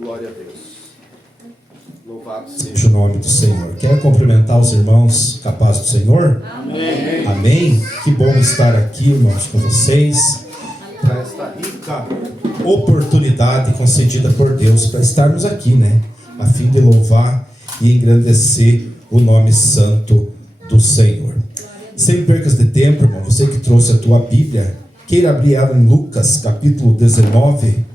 Glória a Deus. Louvado seja o nome do Senhor. Quero cumprimentar os irmãos capazes do Senhor? Amém. Amém. Que bom estar aqui, irmãos, com vocês, para esta rica oportunidade concedida por Deus para estarmos aqui, né? A fim de louvar e engrandecer o nome santo do Senhor. Sem percas de tempo, irmão, você que trouxe a tua Bíblia, queira abrir ela em Lucas, capítulo 19.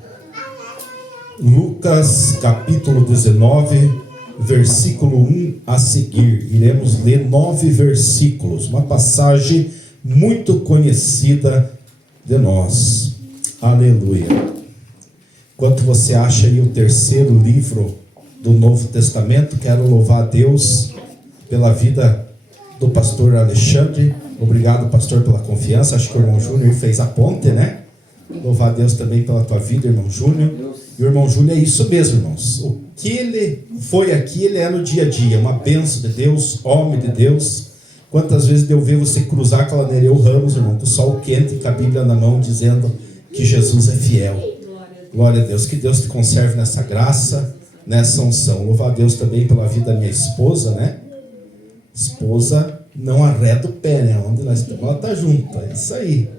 Lucas, capítulo 19, versículo 1 a seguir. Iremos ler 9 versículos, uma passagem muito conhecida de nós. Aleluia. Enquanto você acha aí o terceiro livro do Novo Testamento, quero louvar a Deus pela vida do pastor Alexandre. Obrigado, pastor, pela confiança. Acho que o irmão Júnior fez a ponte, né? Louvar a Deus também pela tua vida, irmão Júnior. E o irmão Júnior é isso mesmo, irmãos. O que ele foi aqui, ele é no dia a dia. Uma bênção de Deus, homem de Deus. Quantas vezes deu ver você cruzar aquela Nereu Ramos, irmão, com o sol quente e com a Bíblia na mão, dizendo que Jesus é fiel. Glória a Deus. Que Deus te conserve nessa graça, nessa unção. Louvar a Deus também pela vida da minha esposa, né? Esposa não arreda o pé, né? Onde nós estamos, ela está junto. É isso aí.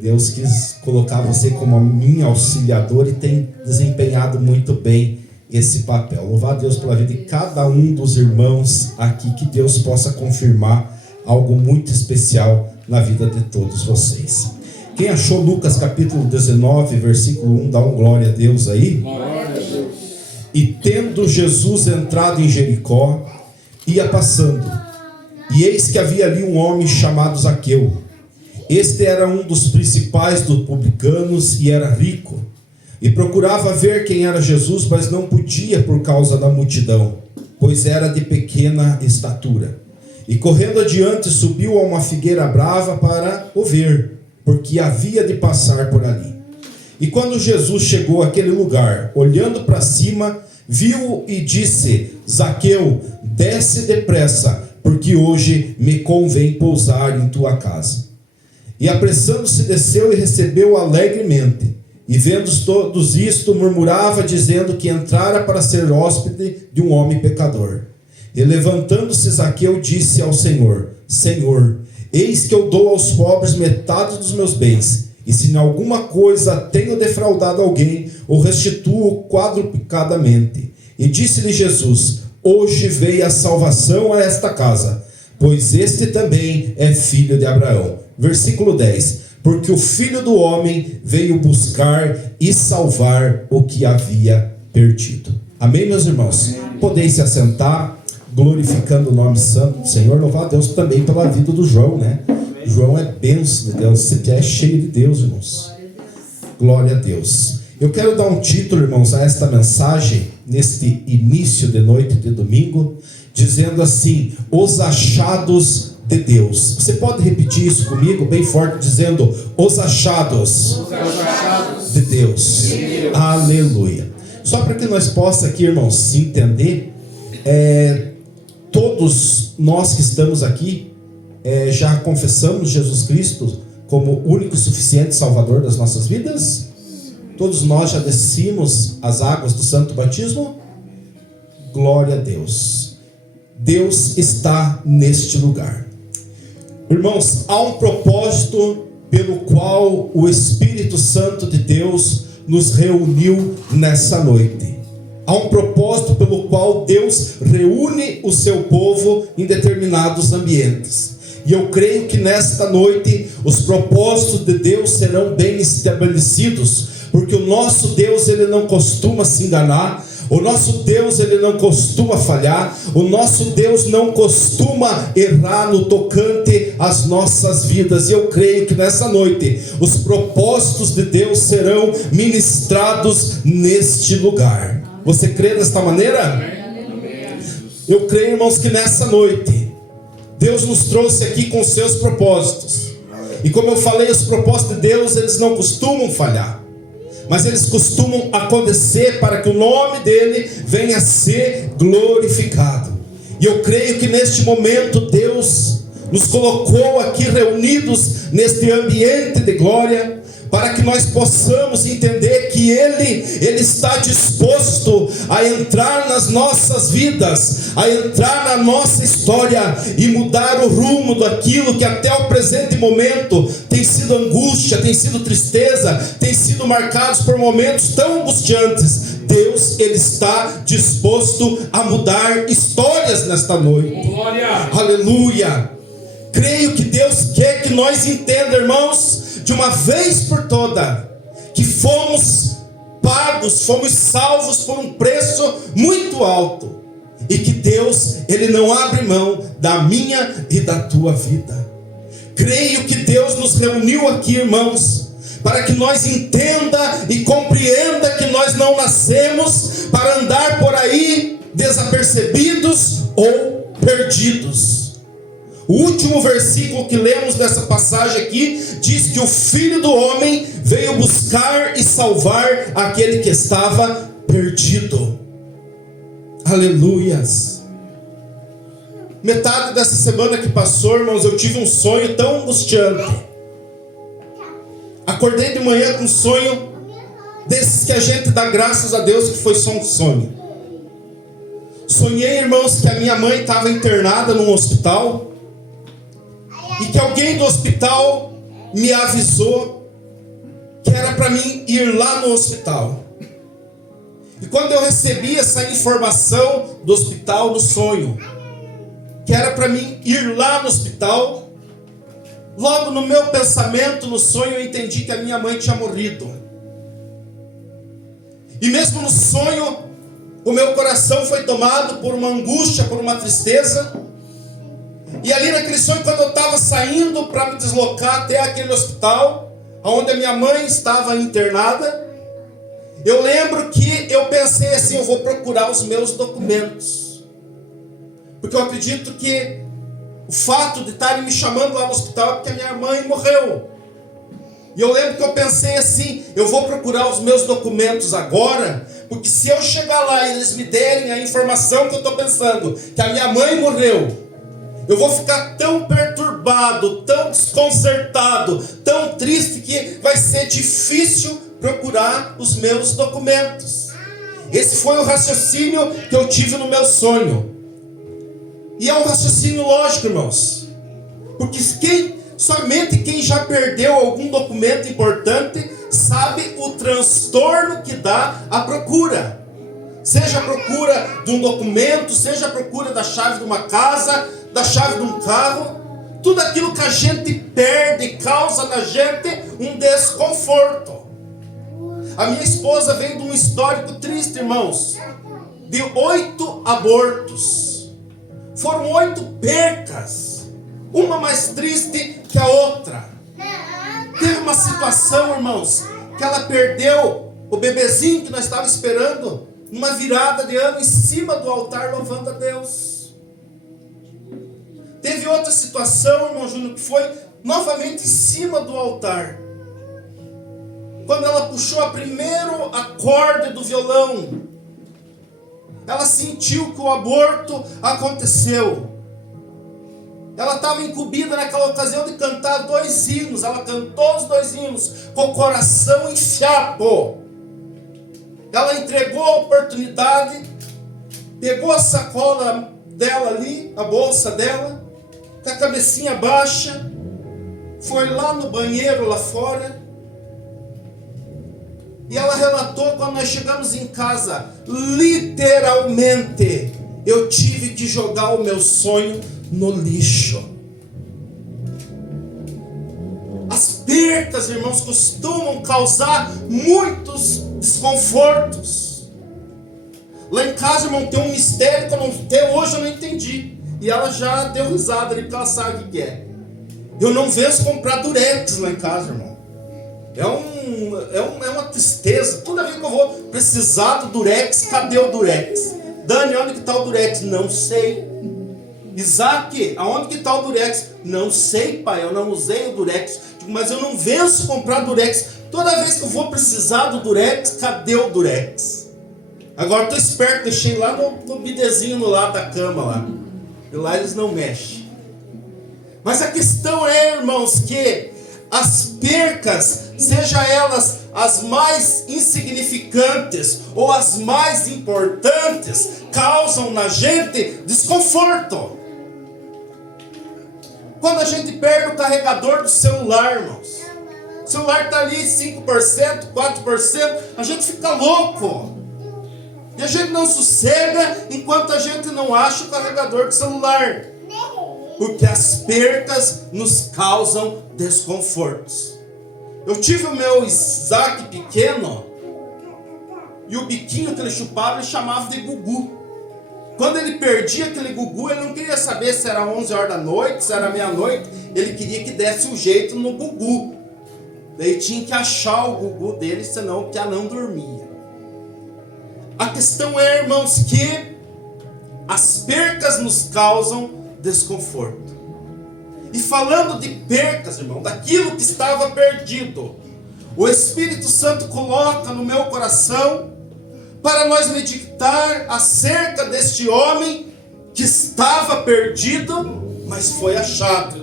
Deus quis colocar você como a minha auxiliadora e tem desempenhado muito bem esse papel. Louvar a Deus pela vida de cada um dos irmãos aqui, que Deus possa confirmar algo muito especial na vida de todos vocês. Quem achou Lucas capítulo 19, versículo 1, dá um glória a Deus aí. Glória a Deus. E tendo Jesus entrado em Jericó, ia passando, e eis que havia ali um homem chamado Zaqueu. Este era um dos principais dos publicanos e era rico, e procurava ver quem era Jesus, mas não podia por causa da multidão, pois era de pequena estatura. E correndo adiante subiu a uma figueira brava para o ver, porque havia de passar por ali. E quando Jesus chegou àquele lugar, olhando para cima, viu-o e disse: Zaqueu, desce depressa, porque hoje me convém pousar em tua casa. E apressando-se desceu e recebeu alegremente. E vendo todos isto, murmurava, dizendo que entrara para ser hóspede de um homem pecador. E levantando-se Zaqueu disse ao Senhor: Senhor, eis que eu dou aos pobres metade dos meus bens, e se em alguma coisa tenho defraudado alguém, o restituo quadruplicadamente. E disse-lhe Jesus: hoje veio a salvação a esta casa, pois este também é filho de Abraão. Versículo 10: porque o Filho do Homem veio buscar e salvar o que havia perdido. Amém, meus irmãos? Podeis se assentar, glorificando o nome santo do Senhor. Louvar a Deus também pela vida do João, né? João é bênção de Deus, você é cheio de Deus, irmãos. Glória a Deus. Eu quero dar um título, irmãos, a esta mensagem, neste início de noite de domingo, dizendo assim: os achados de Deus. Você pode repetir isso comigo bem forte, dizendo: os achados de Deus. Aleluia. Só para que nós possamos aqui, irmãos, se entender, todos nós que estamos aqui já confessamos Jesus Cristo como único e suficiente Salvador das nossas vidas? Todos nós já descemos as águas do santo batismo? Glória a Deus. Deus está neste lugar. Irmãos, há um propósito pelo qual o Espírito Santo de Deus nos reuniu nessa noite. Há um propósito pelo qual Deus reúne o seu povo em determinados ambientes. E eu creio que nesta noite os propósitos de Deus serão bem estabelecidos, porque o nosso Deus, ele não costuma se enganar. O nosso Deus, ele não costuma falhar. O nosso Deus não costuma errar no tocante às nossas vidas. E eu creio que nessa noite os propósitos de Deus serão ministrados neste lugar. Você crê desta maneira? Eu creio, irmãos, que nessa noite Deus nos trouxe aqui com seus propósitos. E como eu falei, os propósitos de Deus, eles não costumam falhar, mas eles costumam acontecer para que o nome dele venha a ser glorificado. E eu creio que neste momento Deus nos colocou aqui reunidos neste ambiente de glória para que nós possamos entender que Ele está disposto a entrar nas nossas vidas, a entrar na nossa história e mudar o rumo daquilo que até o presente momento tem sido angústia, tem sido tristeza, tem sido marcados por momentos tão angustiantes. Deus, Ele está disposto a mudar histórias nesta noite. Glória. Aleluia. Creio que Deus quer que nós entendamos, irmãos, de uma vez por toda, que fomos pagos, fomos salvos por um preço muito alto, e que Deus, Ele não abre mão da minha e da tua vida. Creio que Deus nos reuniu aqui, irmãos, para que nós entenda e compreenda que nós não nascemos para andar por aí desapercebidos ou perdidos. O último versículo que lemos dessa passagem aqui diz que o Filho do Homem veio buscar e salvar aquele que estava perdido. Aleluias. Metade dessa semana que passou, irmãos, eu tive um sonho tão angustiante. Acordei de manhã com um sonho desses que a gente dá graças a Deus que foi só um sonho. Sonhei, irmãos, que a minha mãe estava internada num hospital e que alguém do hospital me avisou que era para mim ir lá no hospital. E quando eu recebi essa informação do hospital no sonho, que era para mim ir lá no hospital, logo no meu pensamento, no sonho, eu entendi que a minha mãe tinha morrido. E mesmo no sonho, o meu coração foi tomado por uma angústia, por uma tristeza. E ali naquele sonho, quando eu estava saindo para me deslocar até aquele hospital, onde a minha mãe estava internada, eu lembro que eu pensei assim: eu vou procurar os meus documentos. Porque eu acredito que o fato de estarem me chamando lá no hospital é porque a minha mãe morreu. E eu lembro que eu pensei assim: eu vou procurar os meus documentos agora, porque se eu chegar lá e eles me derem a informação que eu estou pensando, que a minha mãe morreu, eu vou ficar tão perturbado, tão desconcertado, tão triste, que vai ser difícil procurar os meus documentos. Esse foi o raciocínio que eu tive no meu sonho. E é um raciocínio lógico, irmãos, porque somente quem já perdeu algum documento importante sabe o transtorno que dá a procura. Seja a procura de um documento, seja a procura da chave de uma casa, da chave de um carro. Tudo aquilo que a gente perde causa na gente um desconforto. A minha esposa vem de um histórico triste, irmãos, de 8 abortos. Foram 8 percas, uma mais triste que a outra. Teve uma situação, irmãos, que ela perdeu o bebezinho que nós estávamos esperando numa virada de ano em cima do altar, louvando a Deus. Teve outra situação, irmão Júnior, que foi novamente em cima do altar. Quando ela puxou a primeiro acorde do violão, ela sentiu que o aborto aconteceu. Ela estava incumbida naquela ocasião de cantar 2 hinos. Ela cantou os 2 hinos com o coração em fiapo. Ela entregou a oportunidade, pegou a sacola dela ali, a bolsa dela, com a cabecinha baixa, foi lá no banheiro lá fora. E ela relatou, quando nós chegamos em casa, literalmente, eu tive que jogar o meu sonho no lixo. As percas, irmãos, costumam causar muitos desconfortos. Lá em casa, irmão, tem um mistério que até hoje eu não entendi. E ela já deu risada ali, porque ela sabe o que é. Eu não venço comprar durex lá em casa, irmão. É uma tristeza. Toda vez que eu vou precisar do durex, cadê o durex? Dani, onde que está o durex? Não sei. Isaac, aonde que está o durex? Não sei, pai, eu não usei o durex. Mas eu não venço comprar durex. Toda vez que eu vou precisar do durex, cadê o durex? Agora eu estou esperto, deixei lá no bidezinho no lado da cama lá. E lá eles não mexem. Mas a questão é, irmãos, que as percas, seja elas as mais insignificantes ou as mais importantes, causam na gente desconforto. Quando a gente perde o carregador do celular, irmãos, o celular está ali 5%, 4%, a gente fica louco. E a gente não sossega enquanto a gente não acha o carregador do celular. Porque as percas nos causam desconfortos. Eu tive o meu Isaac pequeno, e o biquinho que ele chupava, ele chamava de Gugu. Quando ele perdia aquele Gugu, ele não queria saber se era 11 horas da noite, se era meia-noite. Ele queria que desse um jeito no Gugu. Daí tinha que achar o Gugu dele, senão o piá não dormia. A questão é, irmãos, que as percas nos causam desconforto. E falando de percas, irmão, daquilo que estava perdido, o Espírito Santo coloca no meu coração para nós meditar acerca deste homem que estava perdido, mas foi achado.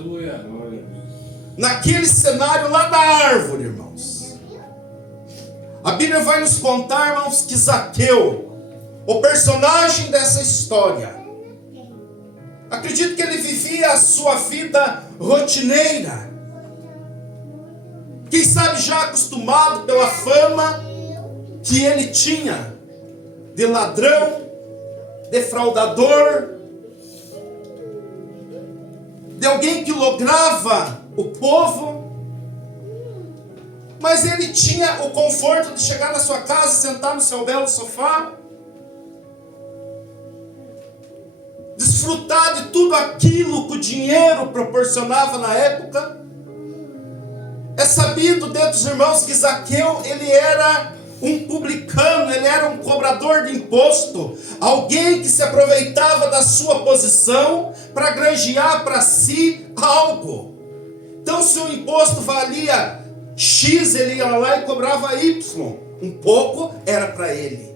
Naquele cenário lá da árvore, irmãos. A Bíblia vai nos contar, irmãos, que Zaqueu, o personagem dessa história, acredito que ele vivia a sua vida rotineira. Quem sabe já acostumado pela fama que ele tinha de ladrão, defraudador, de alguém que lograva o povo. Mas ele tinha o conforto de chegar na sua casa, sentar no seu belo sofá, desfrutar de tudo aquilo que o dinheiro proporcionava na época. É sabido dentro dos irmãos que Zaqueu, ele era um publicano, ele era um cobrador de imposto, alguém que se aproveitava da sua posição para granjear para si algo. Então, se o imposto valia X, ele ia lá e cobrava Y, um pouco era para ele.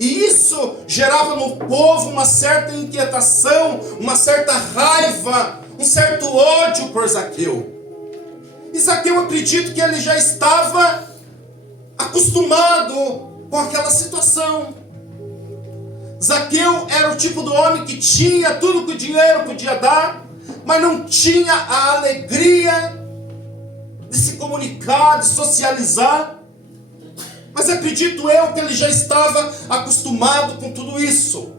E isso gerava no povo uma certa inquietação, uma certa raiva, um certo ódio por Zaqueu. E Zaqueu, acredito que ele já estava acostumado com aquela situação. Zaqueu era o tipo do homem que tinha tudo que o dinheiro podia dar, mas não tinha a alegria de se comunicar, de socializar. Mas acredito eu que ele já estava acostumado com tudo isso.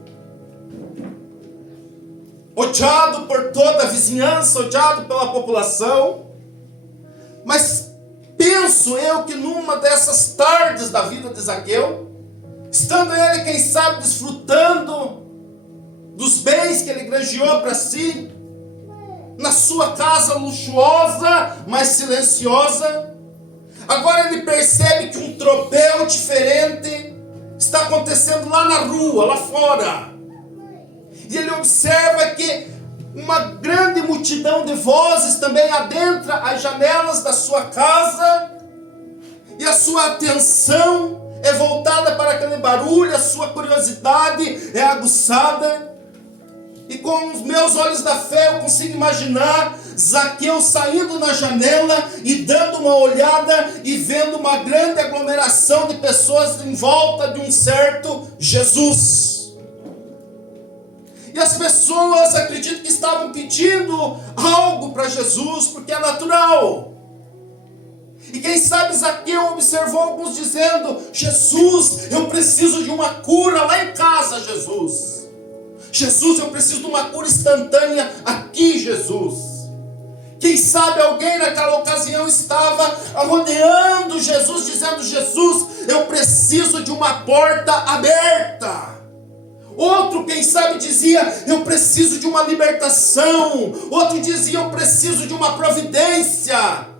Odiado por toda a vizinhança, odiado pela população. Mas penso eu que numa dessas tardes da vida de Zaqueu, estando ele, quem sabe, desfrutando dos bens que ele granjeou para si, na sua casa luxuosa, mas silenciosa, agora ele percebe que um tropel diferente está acontecendo lá na rua, lá fora. E ele observa que uma grande multidão de vozes também adentra as janelas da sua casa, e a sua atenção é voltada para aquele barulho, a sua curiosidade é aguçada. E com os meus olhos da fé eu consigo imaginar Zaqueu saindo na janela e dando uma olhada e vendo uma grande aglomeração de pessoas em volta de um certo Jesus. E as pessoas, acredito que estavam pedindo algo para Jesus, porque é natural. E quem sabe Zaqueu observou alguns dizendo: Jesus, eu preciso de uma cura lá em casa, Jesus. Jesus, eu preciso de uma cura instantânea aqui, Jesus. Quem sabe alguém naquela ocasião estava rodeando Jesus, dizendo: Jesus, eu preciso de uma porta aberta. Outro, quem sabe, dizia: eu preciso de uma libertação. Outro dizia: eu preciso de uma providência.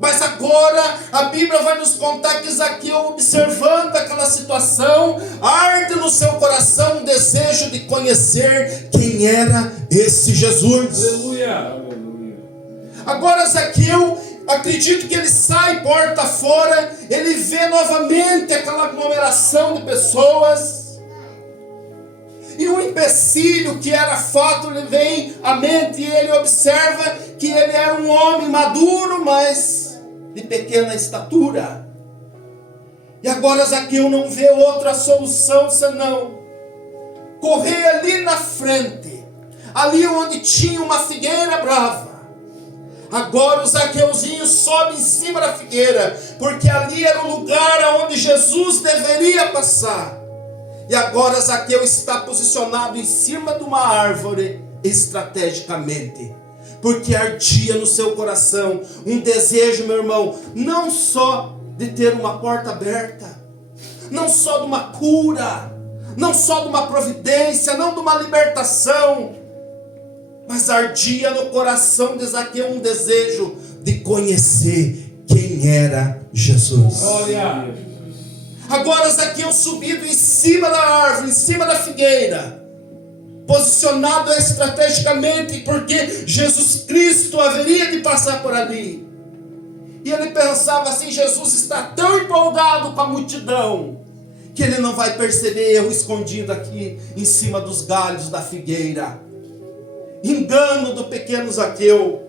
Mas agora a Bíblia vai nos contar que Zaqueu, observando aquela situação, arde no seu coração um desejo de conhecer quem era esse Jesus. Aleluia. Agora Zaqueu, acredito que ele sai porta fora, ele vê novamente aquela aglomeração de pessoas. E o empecilho que era fato lhe vem à mente e ele observa que ele era um homem maduro, mas de pequena estatura. E agora Zaqueu não vê outra solução senão correr ali na frente, ali onde tinha uma figueira brava. Agora o Zaqueuzinho sobe em cima da figueira, porque ali era o lugar onde Jesus deveria passar. E agora Zaqueu está posicionado em cima de uma árvore estrategicamente, porque ardia no seu coração um desejo, meu irmão, não só de ter uma porta aberta, não só de uma cura, não só de uma providência, não de uma libertação, mas ardia no coração de Zaqueu um desejo de conhecer quem era Jesus. Glória. Agora Zaqueu subido em cima da árvore, em cima da figueira, posicionado estrategicamente, porque Jesus Cristo haveria de passar por ali. E ele pensava assim: Jesus está tão empolgado com a multidão, que ele não vai perceber eu escondido aqui em cima dos galhos da figueira. Engano do pequeno Zaqueu.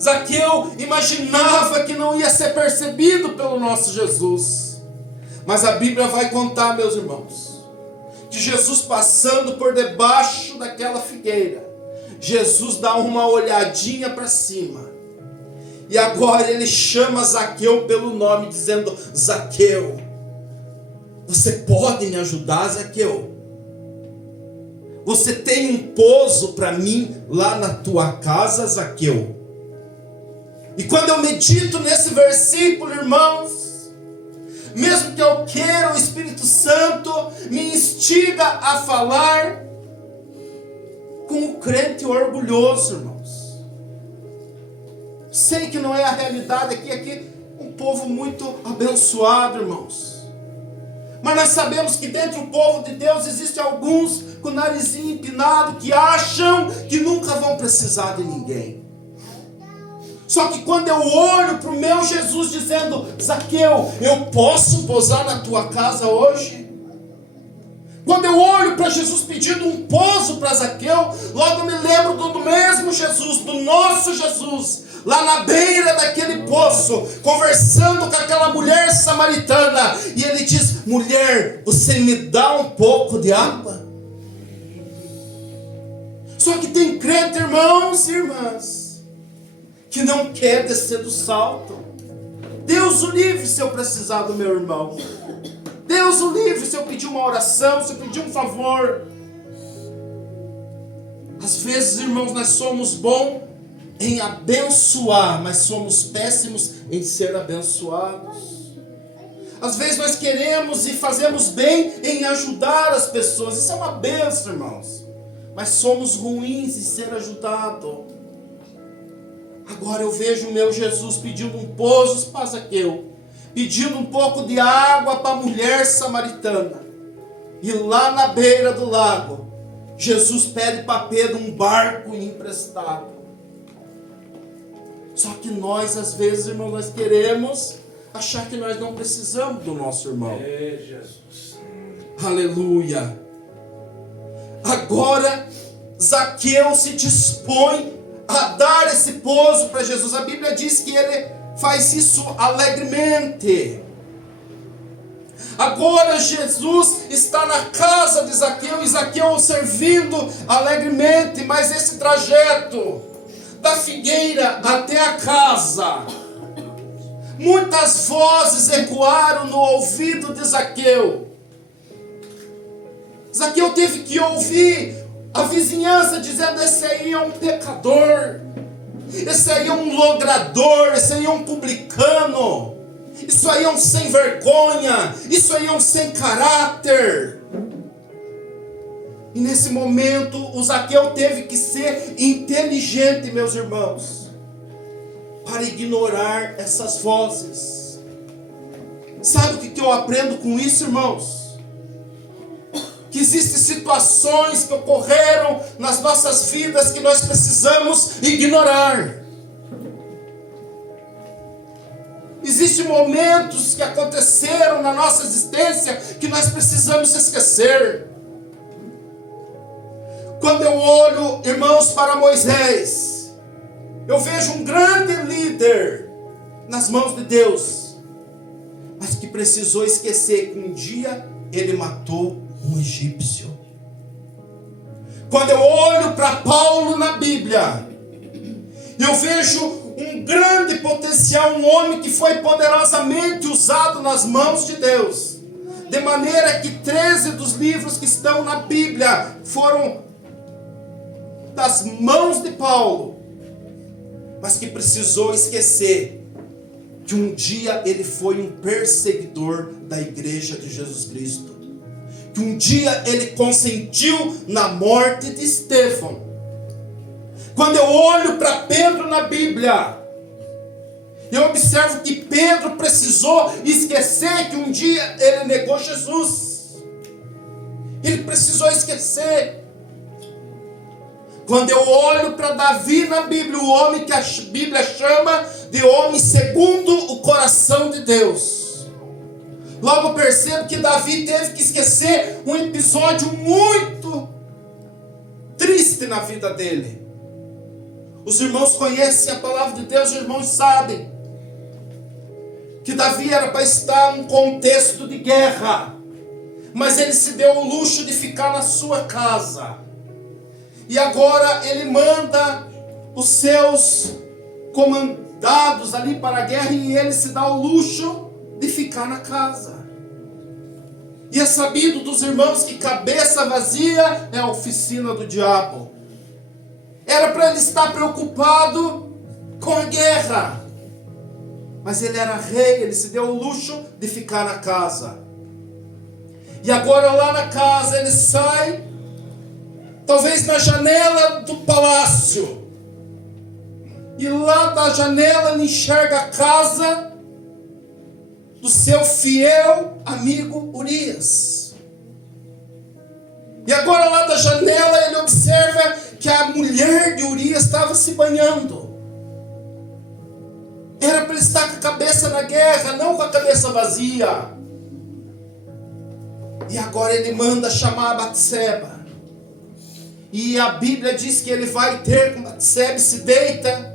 Zaqueu imaginava que não ia ser percebido pelo nosso Jesus. Mas a Bíblia vai contar, meus irmãos, que Jesus passando por debaixo daquela figueira, Jesus dá uma olhadinha para cima. E agora ele chama Zaqueu pelo nome, dizendo: Zaqueu, você pode me ajudar, Zaqueu? Você tem um pouso para mim lá na tua casa, Zaqueu? E quando eu medito nesse versículo, irmãos, mesmo que eu queira, o Espírito Santo me instiga a falar com o crente orgulhoso, irmãos. Sei que não é a realidade aqui um povo muito abençoado, irmãos. Mas nós sabemos que dentro do povo de Deus existem alguns com o narizinho empinado que acham que nunca vão precisar de ninguém. Só que quando eu olho para o meu Jesus dizendo: Zaqueu, eu posso pousar na tua casa hoje? Quando eu olho para Jesus pedindo um pouso para Zaqueu, logo eu me lembro do mesmo Jesus, do nosso Jesus, lá na beira daquele poço, conversando com aquela mulher samaritana, e ele diz: mulher, você me dá um pouco de água? Só que tem crente, irmãos e irmãs, que não quer descer do salto. Deus o livre se eu precisar do meu irmão. Deus o livre se eu pedir uma oração, se eu pedir um favor. Às vezes, irmãos, nós somos bons em abençoar, mas somos péssimos em ser abençoados. Às vezes nós queremos e fazemos bem em ajudar as pessoas. Isso é uma bênção, irmãos. Mas somos ruins em ser ajudado. Agora eu vejo o meu Jesus pedindo um pouso para Zaqueu, pedindo um pouco de água para a mulher samaritana. E lá na beira do lago, Jesus pede para Pedro um barco emprestado. Só que nós, às vezes, irmão, nós queremos achar que nós não precisamos do nosso irmão. É Jesus. Aleluia. Agora, Zaqueu se dispõe a dar esse pouso para Jesus. A Bíblia diz que ele faz isso alegremente. Agora Jesus está na casa de Zaqueu, e Zaqueu servindo alegremente, mas esse trajeto da figueira até a casa, muitas vozes ecoaram no ouvido de Zaqueu. Zaqueu teve que ouvir a vizinhança dizendo: esse aí é um pecador, esse aí é um logrador, esse aí é um publicano, isso aí é um sem vergonha, isso aí é um sem caráter. E nesse momento o Zaqueu teve que ser inteligente, meus irmãos, para ignorar essas vozes. Sabe o que eu aprendo com isso, irmãos? Que existem situações que ocorreram nas nossas vidas que nós precisamos ignorar. Existem momentos que aconteceram na nossa existência que nós precisamos esquecer. Quando eu olho, irmãos, para Moisés, eu vejo um grande líder nas mãos de Deus, mas que precisou esquecer que um dia ele matou um egípcio. Quando eu olho para Paulo na Bíblia, eu vejo um grande potencial, um homem que foi poderosamente usado nas mãos de Deus, de maneira que 13 dos livros que estão na Bíblia foram das mãos de Paulo, mas que precisou esquecer que um dia ele foi um perseguidor da igreja de Jesus Cristo, que um dia ele consentiu na morte de Estevão. Quando eu olho para Pedro na Bíblia, eu observo que Pedro precisou esquecer que um dia ele negou Jesus. Ele precisou esquecer. Quando eu olho para Davi na Bíblia, o homem que a Bíblia chama de homem segundo o coração de Deus, logo percebo que Davi teve que esquecer um episódio muito triste na vida dele. Os irmãos conhecem a palavra de Deus, os irmãos sabem que Davi era para estar num contexto de guerra, mas ele se deu o luxo de ficar na sua casa. E agora ele manda os seus comandados ali para a guerra e ele se dá o luxo de ficar na casa. E é sabido dos irmãos que cabeça vazia é a oficina do diabo. Era para ele estar preocupado com a guerra, mas ele era rei, ele se deu o luxo de ficar na casa. E agora lá na casa ele sai, talvez na janela do palácio, e lá da janela ele enxerga a casa do seu fiel amigo Urias. E agora lá da janela ele observa que a mulher de Urias estava se banhando. Era para ele estar com a cabeça na guerra, não com a cabeça vazia. E agora ele manda chamar a Batseba. E a Bíblia diz que ele vai ter com Batseba, se deita.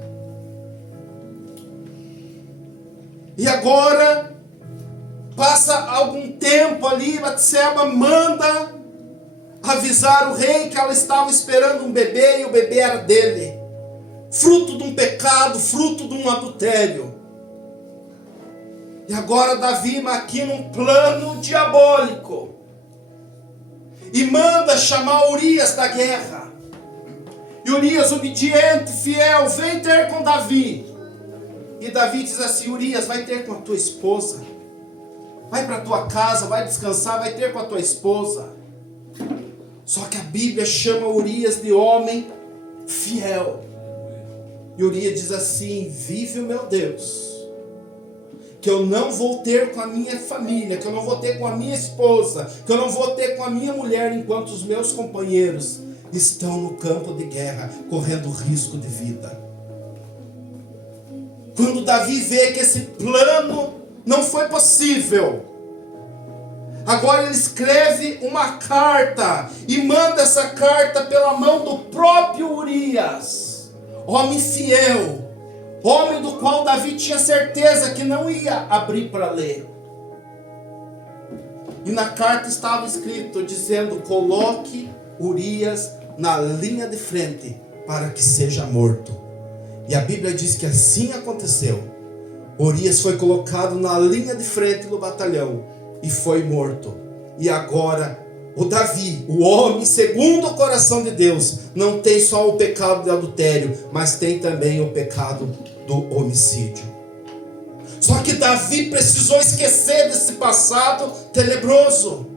E agora, passa algum tempo ali, Batseba manda avisar o rei que ela estava esperando um bebê e o bebê era dele. Fruto de um pecado, fruto de um adultério. E agora Davi maquina um plano diabólico e manda chamar Urias da guerra. E Urias, obediente, fiel, vem ter com Davi. E Davi diz assim: Urias, vai ter com a tua esposa, vai para a tua casa, vai descansar, vai ter com a tua esposa. Só que a Bíblia chama Urias de homem fiel. E Urias diz assim: vive o meu Deus, que eu não vou ter com a minha família, que eu não vou ter com a minha esposa, que eu não vou ter com a minha mulher, enquanto os meus companheiros estão no campo de guerra, correndo risco de vida. Quando Davi vê que esse plano não foi possível, agora ele escreve uma carta e manda essa carta pela mão do próprio Urias, homem fiel, homem do qual Davi tinha certeza que não ia abrir para ler. E na carta estava escrito dizendo: coloque Urias na linha de frente para que seja morto. E a Bíblia diz que assim aconteceu. Urias foi colocado na linha de frente do batalhão e foi morto. E agora o Davi, o homem segundo o coração de Deus, não tem só o pecado de adultério, mas tem também o pecado do homicídio. Só que Davi precisou esquecer desse passado tenebroso,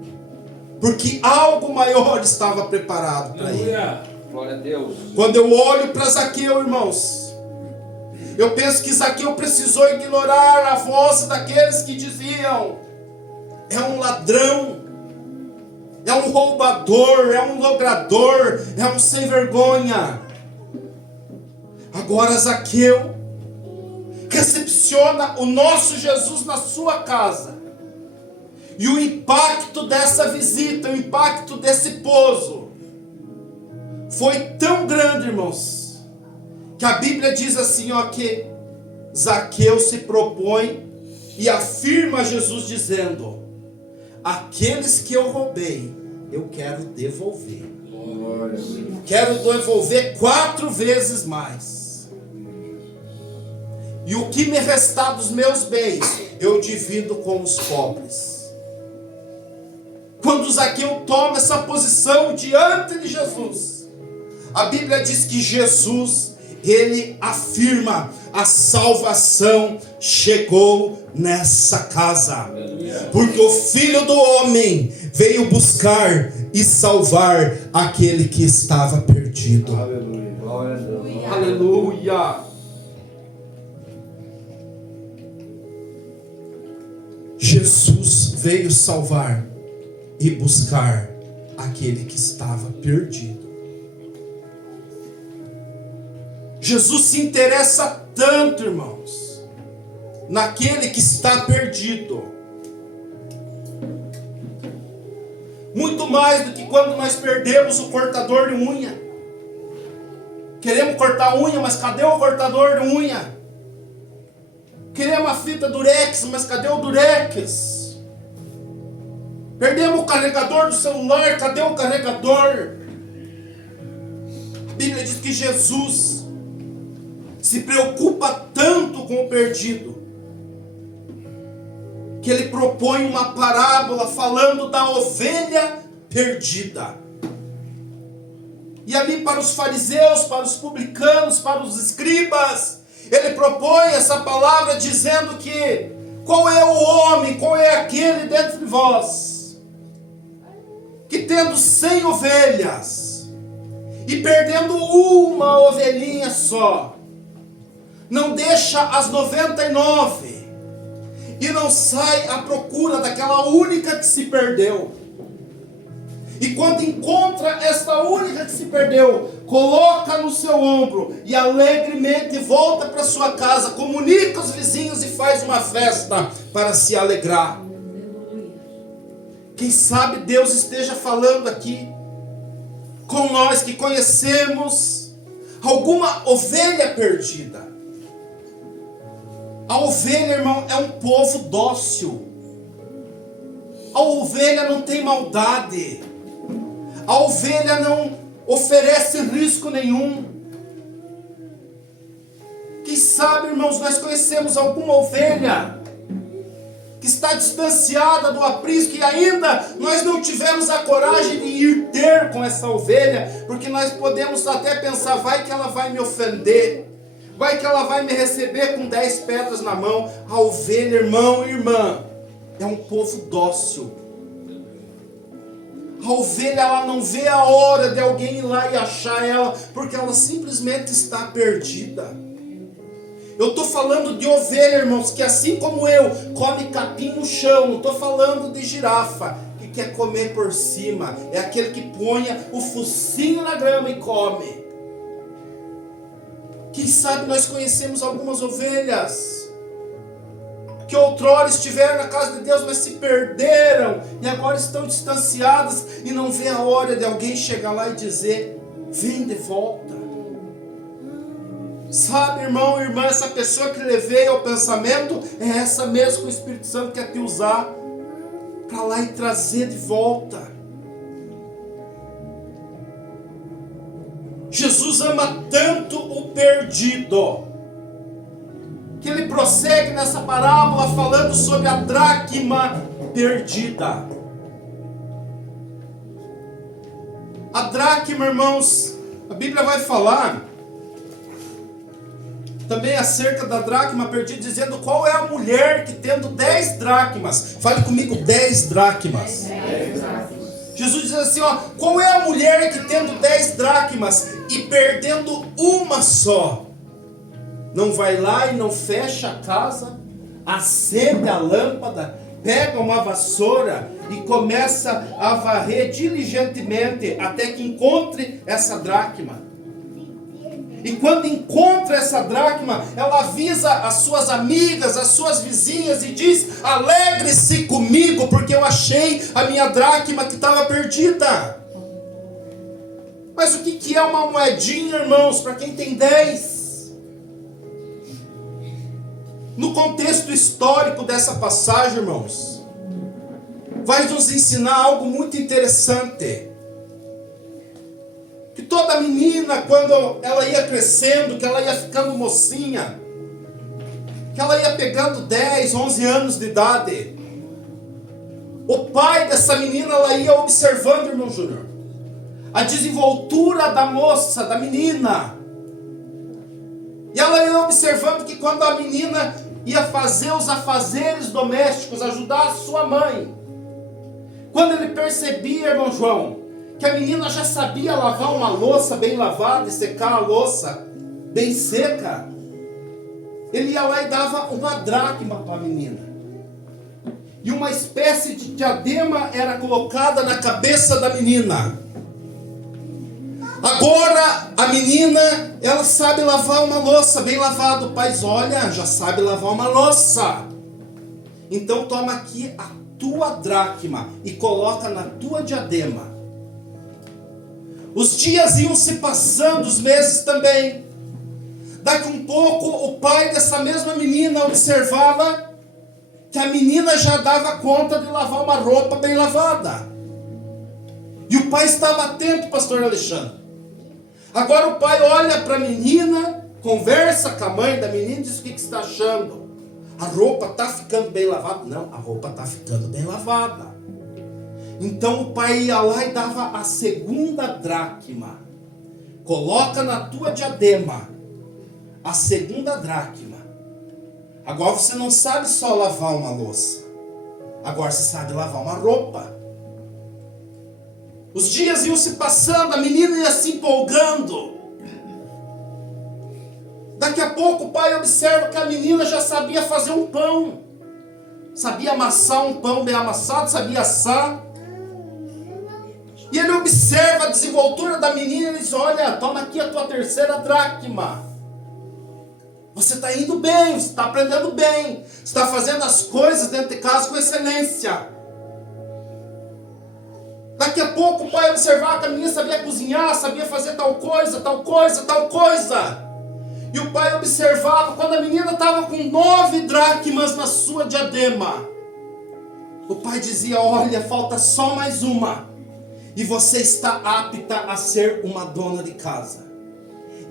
porque algo maior estava preparado para ele. Glória a Deus. Quando eu olho para Zaqueu, irmãos, eu penso que Zaqueu precisou ignorar a voz daqueles que diziam: é um ladrão, é um roubador, é um logrador, é um sem vergonha. Agora Zaqueu recepciona o nosso Jesus na sua casa. E o impacto dessa visita, o impacto desse pouso, foi tão grande, irmãos, que a Bíblia diz assim, ó, que Zaqueu se propõe e afirma a Jesus dizendo: aqueles que eu roubei, eu quero devolver. Quero devolver 4 vezes mais. E o que me restar dos meus bens, eu divido com os pobres. Quando Zaqueu toma essa posição diante de Jesus, a Bíblia diz que Jesus, ele afirma: a salvação chegou nessa casa, porque o Filho do Homem veio buscar e salvar aquele que estava perdido. Aleluia. Aleluia. Jesus veio salvar e buscar aquele que estava perdido. Jesus se interessa tanto, irmãos, naquele que está perdido. Muito mais do que quando nós perdemos o cortador de unha. Queremos cortar unha, mas cadê o cortador de unha? Queremos a fita durex, mas cadê o durex? Perdemos o carregador do celular, cadê o carregador? A Bíblia diz que Jesus se preocupa tanto com o perdido, que ele propõe uma parábola falando da ovelha perdida. E ali para os fariseus, para os publicanos, para os escribas, ele propõe essa palavra dizendo que qual é o homem, qual é aquele dentro de vós, que tendo 100 ovelhas e perdendo uma ovelhinha só, não deixa as 99 e não sai à procura daquela única que se perdeu. E quando encontra essa única que se perdeu, coloca no seu ombro e alegremente volta para sua casa, comunica os vizinhos e faz uma festa para se alegrar. Quem sabe Deus esteja falando aqui com nós que conhecemos alguma ovelha perdida. A ovelha, irmão, é um povo dócil. A ovelha não tem maldade. A ovelha não oferece risco nenhum. Quem sabe, irmãos, nós conhecemos alguma ovelha que está distanciada do aprisco e ainda nós não tivemos a coragem de ir ter com essa ovelha, porque nós podemos até pensar: vai que ela vai me ofender, vai que ela vai me receber com 10 pedras na mão. A ovelha, irmão e irmã, é um povo dócil. A ovelha, ela não vê a hora de alguém ir lá e achar ela, porque ela simplesmente está perdida. Eu estou falando de ovelha, irmãos, que assim como eu, come capim no chão. Não estou falando de girafa, que quer comer por cima. É aquele que põe o focinho na grama e come. Quem sabe nós conhecemos algumas ovelhas que outrora estiveram na casa de Deus, mas se perderam e agora estão distanciadas e não vê a hora de alguém chegar lá e dizer: vem de volta. Sabe, irmão e irmã, essa pessoa que levei ao pensamento é essa mesmo que o Espírito Santo quer te usar para lá e trazer de volta. Jesus ama tanto o perdido que ele prossegue nessa parábola falando sobre a dracma perdida. A dracma, irmãos, a Bíblia vai falar também acerca da dracma perdida, dizendo qual é a mulher que tendo 10 dracmas, fale comigo, 10 dracmas. Jesus diz assim, ó, qual é a mulher que tendo 10 dracmas e perdendo uma só, não vai lá e não fecha a casa, acende a lâmpada, pega uma vassoura e começa a varrer diligentemente até que encontre essa dracma. E quando encontra essa dracma, ela avisa as suas amigas, as suas vizinhas e diz: alegre-se comigo, porque eu achei a minha dracma que estava perdida. Mas o que é uma moedinha, irmãos, para quem tem 10? No contexto histórico dessa passagem, irmãos, vai nos ensinar algo muito interessante. Que toda menina, quando ela ia crescendo, que ela ia ficando mocinha, que ela ia pegando 10, 11 anos de idade, o pai dessa menina, ela ia observando, irmão Júnior, a desenvoltura da moça, da menina. E ela ia observando que quando a menina ia fazer os afazeres domésticos, ajudar a sua mãe, quando ele percebia, irmão João, que a menina já sabia lavar uma louça bem lavada e secar a louça bem seca, ele ia lá e dava uma dracma para a menina. E uma espécie de diadema era colocada na cabeça da menina. Agora a menina, ela sabe lavar uma louça bem lavada. O pai diz, olha, já sabe lavar uma louça. Então toma aqui a tua dracma e coloca na tua diadema. Os dias iam se passando, os meses também. Daqui um pouco, o pai dessa mesma menina observava que a menina já dava conta de lavar uma roupa bem lavada. E o pai estava atento, pastor Alexandre. Agora o pai olha para a menina, conversa com a mãe da menina e diz, o que você está achando? A roupa está ficando bem lavada? Não, a roupa está ficando bem lavada. Então o pai ia lá e dava a segunda dracma. Coloca na tua diadema a segunda dracma. Agora você não sabe só lavar uma louça. Agora você sabe lavar uma roupa. Os dias iam se passando, a menina ia se empolgando. Daqui a pouco o pai observa que a menina já sabia fazer um pão. Sabia amassar um pão bem amassado, sabia assar. E ele observa a desenvoltura da menina e diz, olha, toma aqui a tua terceira dracma. Você está indo bem, você está aprendendo bem. Você está fazendo as coisas dentro de casa com excelência. Daqui a pouco o pai observava que a menina sabia cozinhar, sabia fazer tal coisa, tal coisa, tal coisa. E o pai observava quando a menina estava com 9 dracmas na sua diadema. O pai dizia, olha, falta só mais uma. E você está apta a ser uma dona de casa.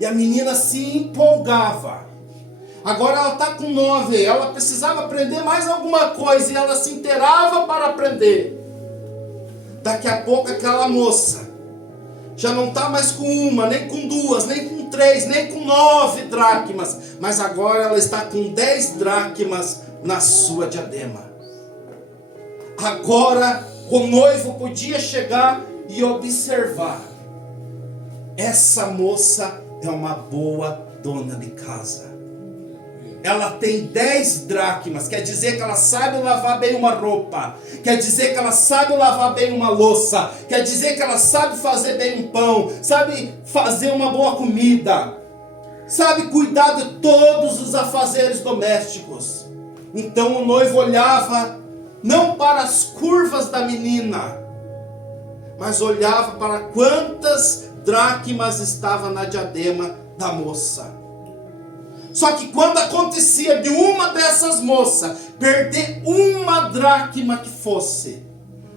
E a menina se empolgava. Agora ela está com 9, ela precisava aprender mais alguma coisa. E ela se inteirava para aprender. Daqui a pouco aquela moça já não está mais com uma, nem com 2, nem com 3, nem com 9 dracmas. Mas agora ela está com 10 dracmas na sua diadema. Agora o noivo podia chegar e observar. Essa moça é uma boa dona de casa. Ela tem 10 dracmas, quer dizer que ela sabe lavar bem uma roupa, quer dizer que ela sabe lavar bem uma louça, quer dizer que ela sabe fazer bem um pão, sabe fazer uma boa comida, sabe cuidar de todos os afazeres domésticos. Então o noivo olhava não para as curvas da menina, mas olhava para quantas dracmas estava na diadema da moça. Só que quando acontecia de uma dessas moças perder uma dracma que fosse,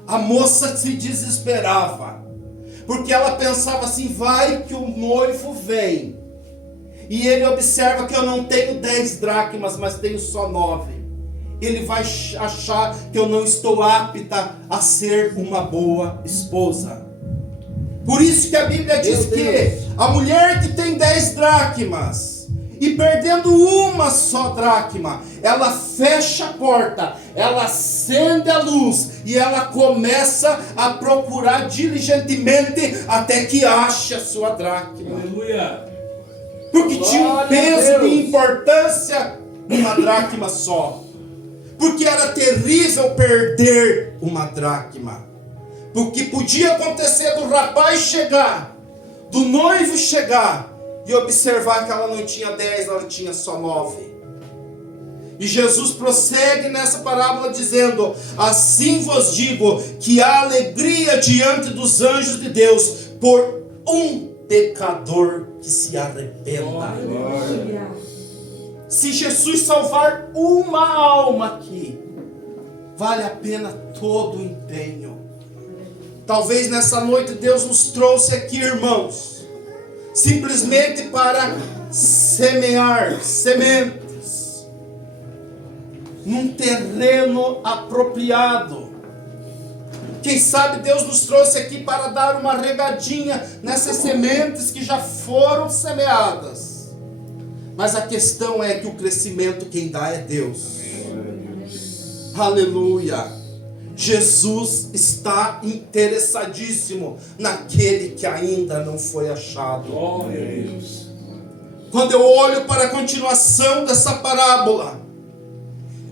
a moça se desesperava, porque ela pensava assim, vai que o noivo vem, e ele observa que eu não tenho 10 dracmas, mas tenho só 9. Ele vai achar que eu não estou apta a ser uma boa esposa. Por isso que a Bíblia diz que a mulher que tem 10 dracmas, e perdendo uma só dracma, ela fecha a porta, ela acende a luz, e ela começa a procurar diligentemente até que ache a sua dracma. Aleluia. Porque tinha um peso de importância numa dracma só. Porque era terrível perder uma dracma. Porque podia acontecer do rapaz chegar, do noivo chegar, e observar que ela não tinha 10, ela tinha só 9. E Jesus prossegue nessa parábola dizendo, assim vos digo, que há alegria diante dos anjos de Deus, por um pecador que se arrependa. Se Jesus salvar uma alma aqui, vale a pena todo o empenho. Talvez nessa noite Deus nos trouxe aqui, irmãos, simplesmente para semear sementes num terreno apropriado. Quem sabe Deus nos trouxe aqui para dar uma regadinha nessas sementes que já foram semeadas. Mas a questão é que o crescimento quem dá é Deus. Aleluia. Jesus está interessadíssimo naquele que ainda não foi achado. Quando eu olho para a continuação dessa parábola,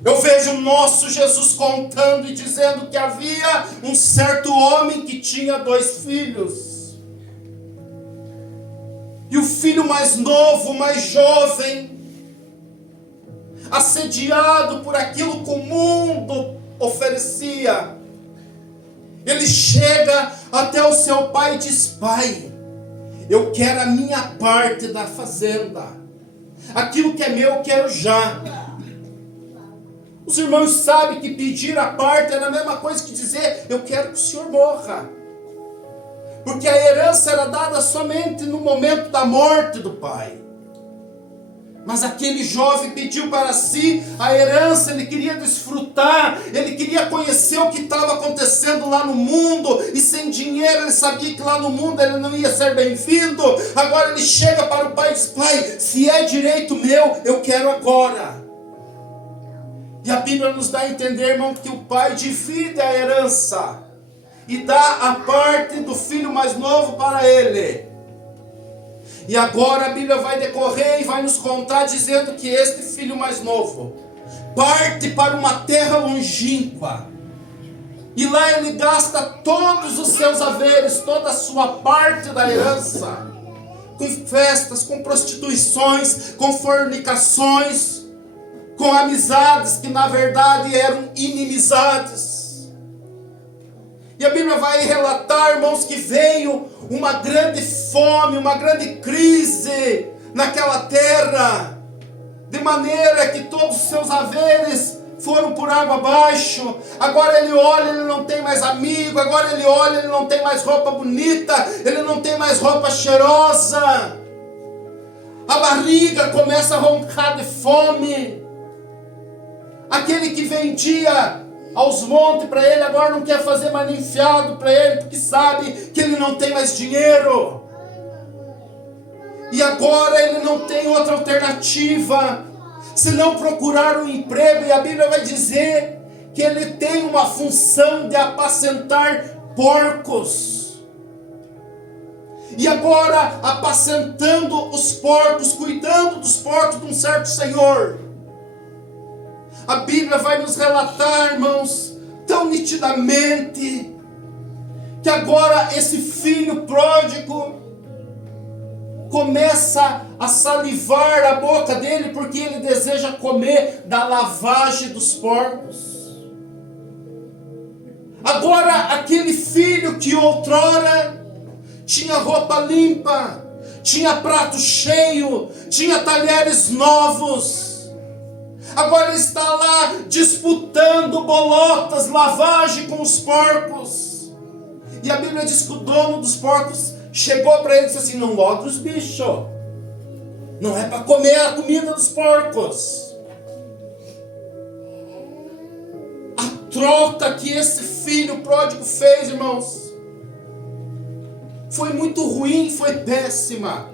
eu vejo o nosso Jesus contando e dizendo que havia um certo homem que tinha 2 filhos. E o filho mais novo, mais jovem, assediado por aquilo que o mundo oferecia, ele chega até o seu pai e diz: pai, eu quero a minha parte da fazenda, aquilo que é meu eu quero já. Os irmãos sabem que pedir a parte era a mesma coisa que dizer: eu quero que o senhor morra, porque a herança era dada somente no momento da morte do pai. Mas aquele jovem pediu para si a herança, ele queria desfrutar, ele queria conhecer o que estava acontecendo lá no mundo, e sem dinheiro ele sabia que lá no mundo ele não ia ser bem-vindo. Agora ele chega para o pai e diz: pai, se é direito meu, eu quero agora. E a Bíblia nos dá a entender, irmão, que o pai divide a herança e dá a parte do filho mais novo para ele. E agora a Bíblia vai decorrer e vai nos contar dizendo que este filho mais novo parte para uma terra longínqua. E lá ele gasta todos os seus haveres, toda a sua parte da herança, com festas, com prostituições, com fornicações, com amizades que na verdade eram inimizades. E a Bíblia vai relatar, irmãos, que veio uma grande fome, uma grande crise naquela terra, de maneira que todos os seus haveres foram por água abaixo. Agora ele olha, ele não tem mais amigo. Agora ele olha, ele não tem mais roupa bonita, ele não tem mais roupa cheirosa. A barriga começa a roncar de fome. Aquele que vendia aos montes para ele, agora não quer fazer mais nem fiado para ele, porque sabe que ele não tem mais dinheiro. E agora ele não tem outra alternativa senão procurar um emprego. E a Bíblia vai dizer que ele tem uma função de apacentar porcos. E agora, apacentando os porcos, cuidando dos porcos de um certo senhor, a Bíblia vai nos relatar, irmãos, tão nitidamente, que agora esse filho pródigo começa a salivar a boca dele, porque ele deseja comer da lavagem dos porcos. Agora aquele filho que outrora tinha roupa limpa, tinha prato cheio, tinha talheres novos, agora ele está lá disputando bolotas, lavagem com os porcos. E a Bíblia diz que o dono dos porcos chegou para ele e disse assim: não logra os bichos, não é para comer a comida dos porcos. A troca que esse filho pródigo fez, irmãos, foi muito ruim, foi péssima.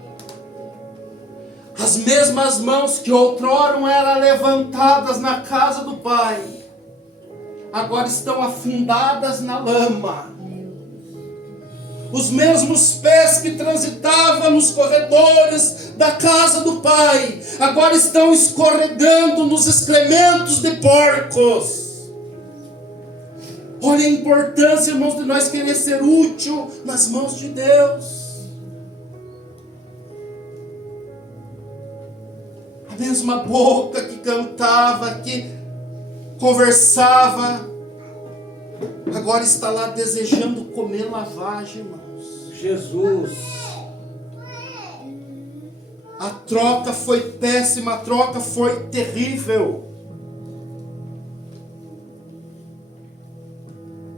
As mesmas mãos que outrora eram levantadas na casa do pai, agora estão afundadas na lama. Os mesmos pés que transitavam nos corredores da casa do pai, agora estão escorregando nos excrementos de porcos. Olha a importância, irmãos, de nós querer ser útil nas mãos de Deus. A mesma boca que cantava, que conversava, agora está lá desejando comer lavagem, irmãos. Jesus. A troca foi péssima, a troca foi terrível.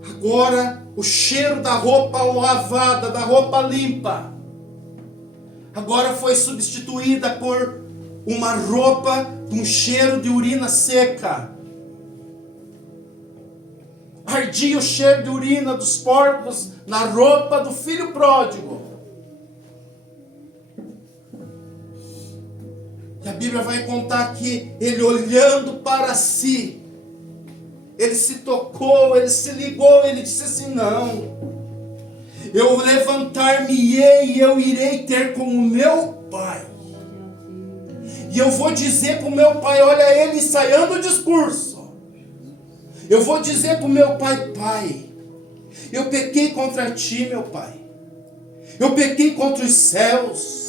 Agora, o cheiro da roupa lavada, da roupa limpa, agora foi substituída por uma roupa com um cheiro de urina seca. Ardia o cheiro de urina dos porcos na roupa do filho pródigo. E a Bíblia vai contar que ele, olhando para si, ele se tocou, ele se ligou, ele disse assim: não, eu levantar-me-ei e eu irei ter com o meu pai. E eu vou dizer para o meu pai, olha ele ensaiando o discurso. Eu vou dizer para o meu pai: pai, eu pequei contra ti, meu pai. Eu pequei contra os céus.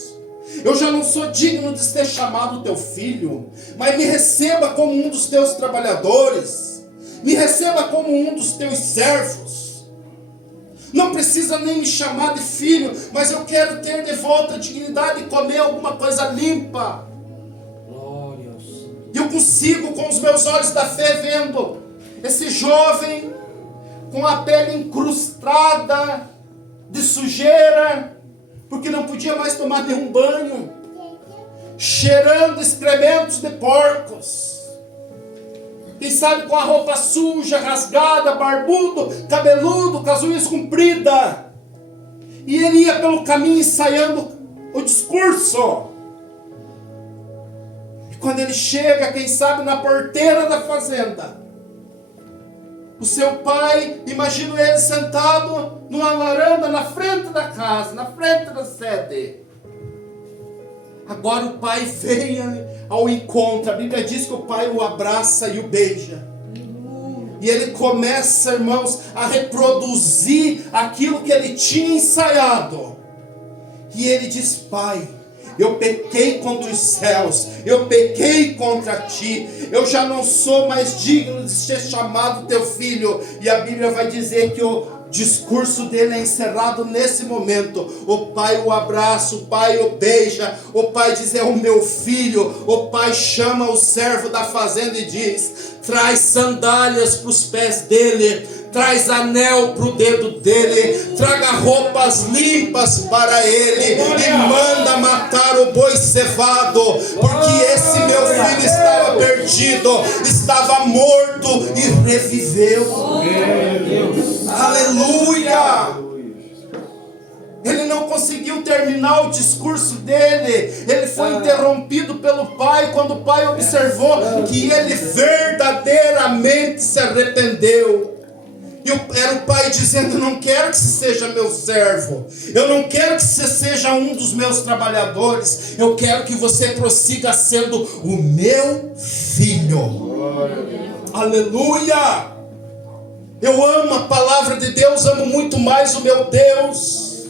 Eu já não sou digno de ser chamado teu filho, mas me receba como um dos teus trabalhadores. Me receba como um dos teus servos. Não precisa nem me chamar de filho, mas eu quero ter de volta a dignidade e comer alguma coisa limpa. E eu consigo, com os meus olhos da fé, vendo esse jovem com a pele incrustada de sujeira, porque não podia mais tomar nenhum banho, cheirando excrementos de porcos. Quem sabe com a roupa suja, rasgada, barbudo, cabeludo, com as unhas compridas. E ele ia pelo caminho ensaiando o discurso. E quando ele chega, quem sabe na porteira da fazenda, o seu pai, imagino ele sentado numa varanda na frente da casa, na frente da sede. Agora o pai vem ao encontro. A Bíblia diz que o pai o abraça e o beija. E ele começa, irmãos, a reproduzir aquilo que ele tinha ensaiado. E ele diz: pai, eu pequei contra os céus, eu pequei contra ti, eu já não sou mais digno de ser chamado teu filho. E a Bíblia vai dizer que o discurso dele é encerrado nesse momento. O pai o abraça, o pai o beija, o pai diz: é o meu filho. O pai chama o servo da fazenda e diz: traz sandálias para os pés dele, traz anel para o dedo dele, traga roupas limpas para ele e manda matar o boi cevado, porque esse meu filho estava perdido, estava morto e reviveu. Aleluia! Ele não conseguiu terminar o discurso dele. Ele foi interrompido pelo pai, quando o pai observou que ele verdadeiramente se arrependeu. E era o pai dizendo: não quero que você seja meu servo, eu não quero que você seja um dos meus trabalhadores, eu quero que você prossiga sendo o meu filho. Aleluia! Eu amo a palavra de Deus, amo muito mais o meu Deus.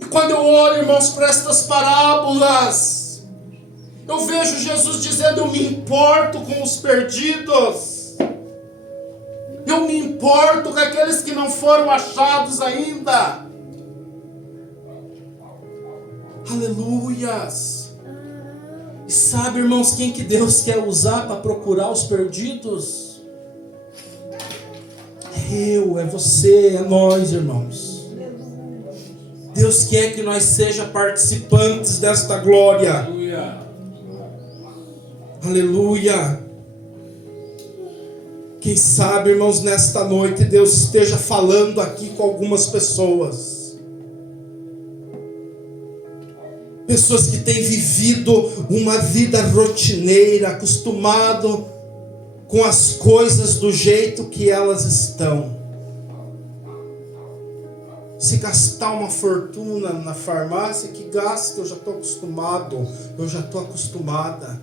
E quando eu olho, irmãos, para estas parábolas, eu vejo Jesus dizendo: eu me importo com os perdidos. Eu me importo com aqueles que não foram achados ainda. Aleluias. E sabe, irmãos, quem que Deus quer usar para procurar os perdidos? É você, é nós, irmãos. Deus quer que nós sejamos participantes desta glória. Aleluia. Aleluia. Quem sabe, irmãos, nesta noite Deus esteja falando aqui com algumas pessoas. Pessoas que têm vivido uma vida rotineira, acostumado com as coisas do jeito que elas estão. Se gastar uma fortuna na farmácia, que gasta, eu já estou acostumado, eu já estou acostumada.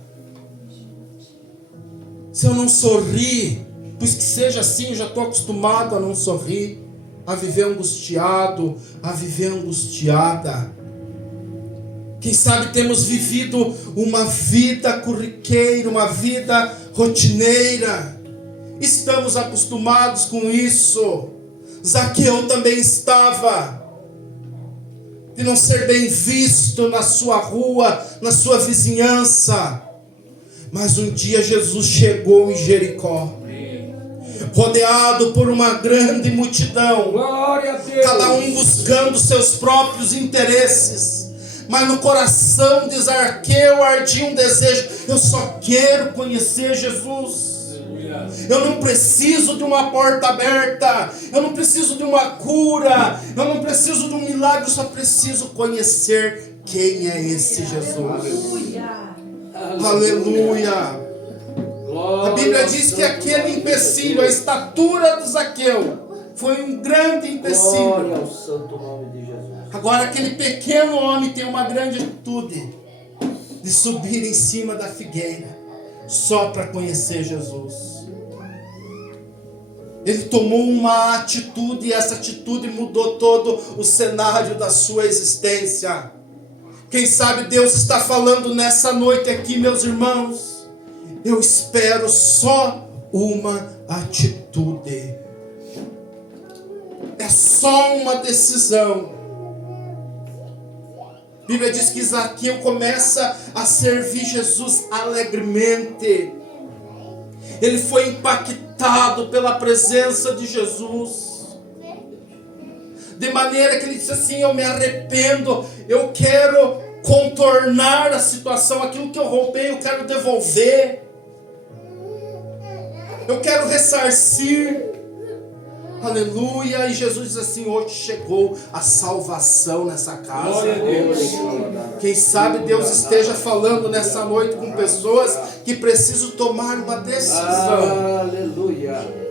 Se eu não sorrir, pois que seja assim, eu já estou acostumado a não sorrir, a viver angustiado, a viver angustiada. Quem sabe temos vivido uma vida corriqueira, uma vida rotineira. Estamos acostumados com isso. Zaqueu também estava. de não ser bem visto na sua rua, na sua vizinhança. Mas um dia Jesus chegou em Jericó, rodeado por uma grande multidão, Glória a Deus. cada um buscando seus próprios interesses. Mas no coração de Zaqueu ardia um desejo: eu só quero conhecer Jesus. Eu não preciso de uma porta aberta, eu não preciso de uma cura, eu não preciso de um milagre, eu só preciso conhecer quem é esse Jesus. Aleluia. A Bíblia diz que aquele empecilho, a estatura de Zaqueu, foi um grande Glória empecilho. ao santo nome de Jesus. Agora aquele pequeno homem tem uma grande atitude de subir em cima da figueira só para conhecer Jesus. Ele tomou uma atitude e essa atitude mudou todo o cenário da sua existência. Quem sabe Deus está falando nessa noite aqui, meus irmãos. Eu espero só uma atitude. É só uma decisão. A Bíblia diz que Zaqueu começa a servir Jesus alegremente. Ele foi impactado pela presença de Jesus, de maneira que ele disse assim: eu me arrependo, eu quero contornar a situação, aquilo que eu roubei eu quero devolver, eu quero ressarcir. Aleluia. E Jesus diz assim: hoje chegou a salvação nessa casa. Glória a Deus. Quem sabe Deus esteja falando nessa noite com pessoas que precisam tomar uma decisão. Aleluia.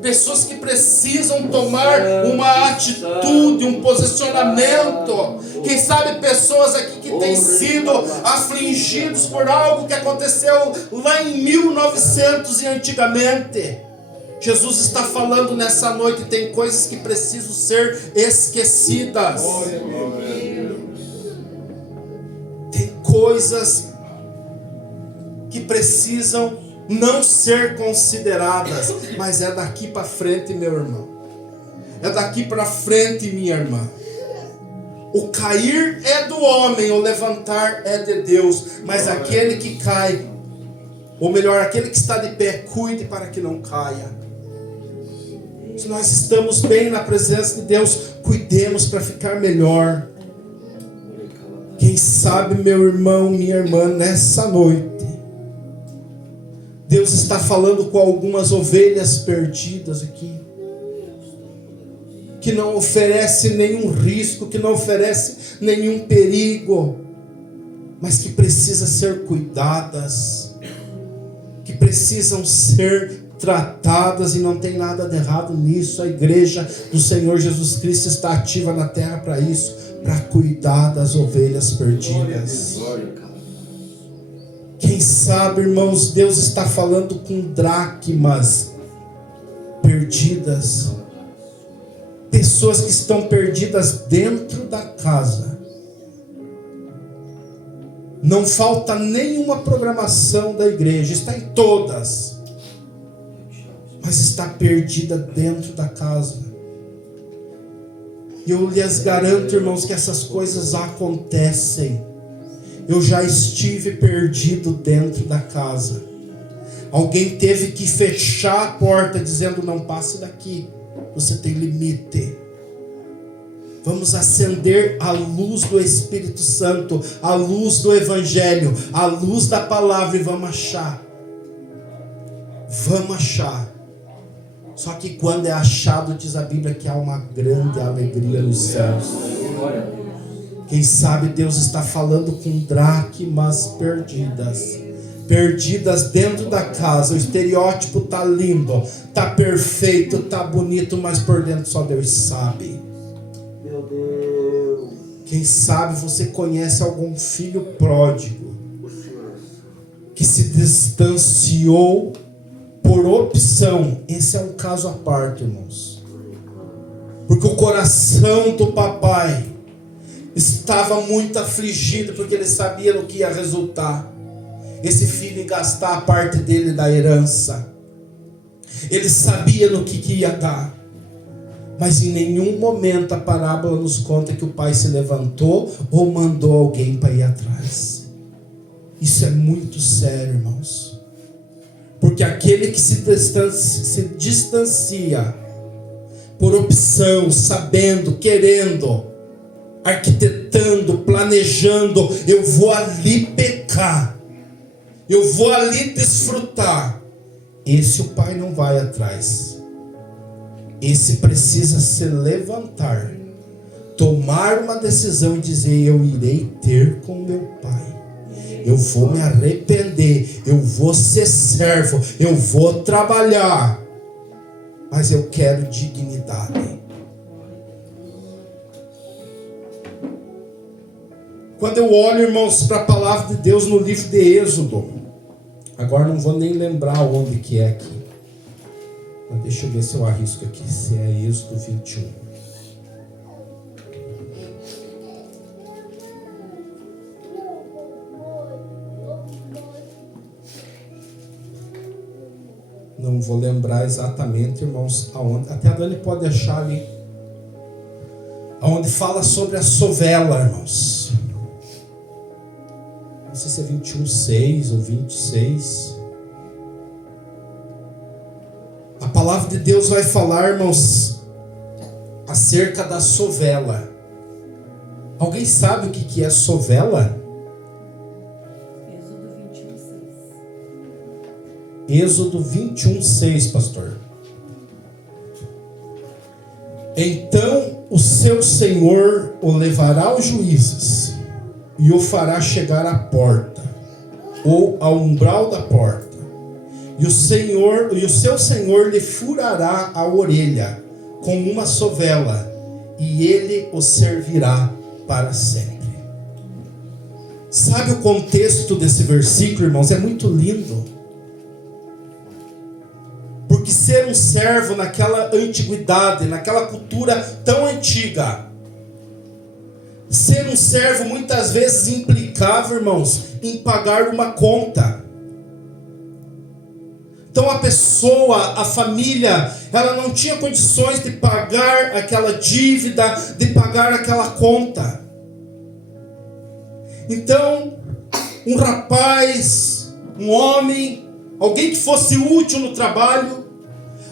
Pessoas que precisam tomar uma atitude, um posicionamento. Quem sabe pessoas aqui que têm sido afligidos por algo que aconteceu lá em 1900 e antigamente. Jesus está falando nessa noite: tem coisas que precisam ser esquecidas. Tem coisas que precisam não ser consideradas. Mas é daqui para frente, meu irmão. É daqui para frente, minha irmã. O cair é do homem, o levantar é de Deus. Mas aquele que cai, ou melhor, aquele que está de pé, cuide para que não caia. Se nós estamos bem na presença de Deus, cuidemos para ficar melhor. Quem sabe, meu irmão, minha irmã, nessa noite, Deus está falando com algumas ovelhas perdidas aqui, que não oferece nenhum risco, que não oferece nenhum perigo, mas que precisam ser cuidadas, que precisam ser tratadas, e não tem nada de errado nisso. A igreja do Senhor Jesus Cristo está ativa na terra para isso, para cuidar das ovelhas perdidas. Quem sabe, irmãos, Deus está falando com dracmas perdidas, pessoas que estão perdidas dentro da casa. Não falta nenhuma programação da igreja, está em todas, mas está perdida dentro da casa. E eu lhes garanto, irmãos, que essas coisas acontecem. Eu já estive perdido dentro da casa. Alguém teve que fechar a porta dizendo: não passe daqui, você tem limite. Vamos acender a luz do Espírito Santo, a luz do Evangelho, a luz da palavra, e vamos achar. Vamos achar. Só que quando é achado, diz a Bíblia que há uma grande alegria nos céus. Quem sabe Deus está falando com dracmas perdidas, perdidas dentro da casa. O estereótipo está lindo, está perfeito, está bonito, mas por dentro só Deus sabe. Meu Deus. Quem sabe você conhece algum filho pródigo que se distanciou por opção. Esse é um caso à parte, irmãos, porque o coração do papai estava muito afligido, porque ele sabia no que ia resultar. Esse filho ia gastar a parte dele da herança, ele sabia no que ia dar, Mas em nenhum momento a parábola nos conta que o pai se levantou ou mandou alguém para ir atrás. Isso é muito sério, irmãos. Porque aquele que se distancia por opção, sabendo, querendo, arquitetando, planejando, eu vou ali pecar, eu vou ali desfrutar, esse o pai não vai atrás. Esse precisa se levantar, tomar uma decisão e dizer: eu irei ter com meu pai, eu vou me arrepender, eu vou ser servo, eu vou trabalhar, mas eu quero dignidade. Quando eu olho, irmãos, para a palavra de Deus no livro de Êxodo, agora não vou nem lembrar onde que é aqui, mas deixa eu ver se eu arrisco aqui, se é Êxodo 21. Não vou lembrar exatamente, irmãos, aonde. Até a Dani pode achar ali. Aonde fala sobre a sovela, irmãos. Não sei se é 21:6 ou 26. A palavra de Deus vai falar, irmãos, acerca da sovela. Alguém sabe o que é sovela? Êxodo 21:6, pastor. Então o seu Senhor o levará aos juízes e o fará chegar à porta, ou ao umbral da porta. E o seu Senhor lhe furará a orelha com uma sovela, e ele o servirá para sempre. Sabe o contexto desse versículo, irmãos? É muito lindo. Porque ser um servo naquela antiguidade, naquela cultura tão antiga, ser um servo muitas vezes implicava, irmãos, em pagar uma conta. Então a pessoa, a família, ela não tinha condições de pagar aquela dívida, de pagar aquela conta. Então, um rapaz, um homem, alguém que fosse útil no trabalho,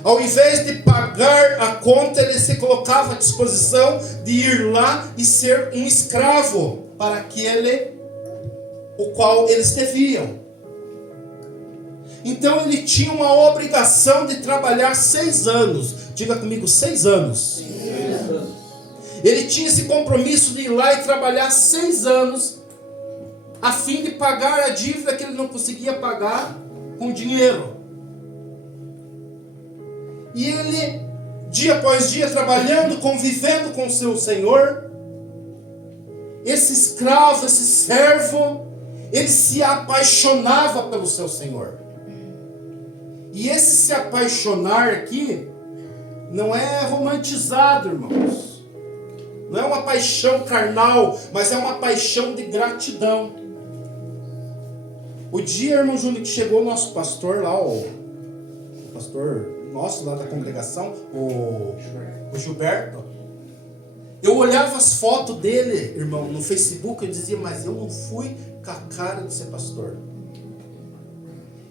ao invés de pagar a conta, ele se colocava à disposição de ir lá e ser um escravo para aquele o qual eles deviam. Então ele tinha uma obrigação de trabalhar 6 anos. Diga comigo, 6 anos. Ele tinha esse compromisso de ir lá e trabalhar 6 anos, a fim de pagar a dívida que ele não conseguia pagar com dinheiro. E ele, dia após dia, trabalhando, convivendo com o seu Senhor, esse escravo, esse servo, ele se apaixonava pelo seu Senhor. E esse se apaixonar aqui não é romantizado, irmãos. Não é uma paixão carnal, mas é uma paixão de gratidão. O dia, irmão Júnior, que chegou o nosso pastor lá, o pastor nosso lá da congregação, o Gilberto, eu olhava as fotos dele, irmão, no Facebook, eu dizia: mas eu não fui com a cara de ser pastor.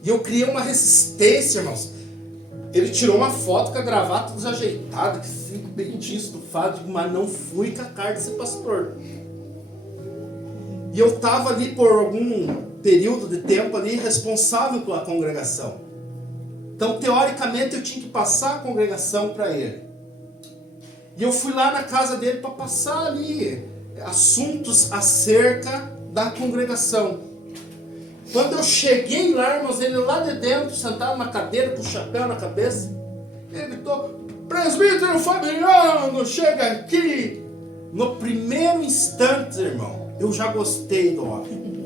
E eu criei uma resistência, irmãos. Ele tirou uma foto com a gravata desajeitada, que fica beitinho, estufado, mas não fui com a cara de ser pastor. E eu estava ali por algum período de tempo ali responsável pela congregação. Então, teoricamente, eu tinha que passar a congregação para ele. E eu fui lá na casa dele para passar ali assuntos acerca da congregação. Quando eu cheguei lá, irmãos, ele lá de dentro, sentado na cadeira, com o chapéu na cabeça, ele gritou: presbítero Fabiano, chega aqui. No primeiro instante, irmão, eu já gostei do homem.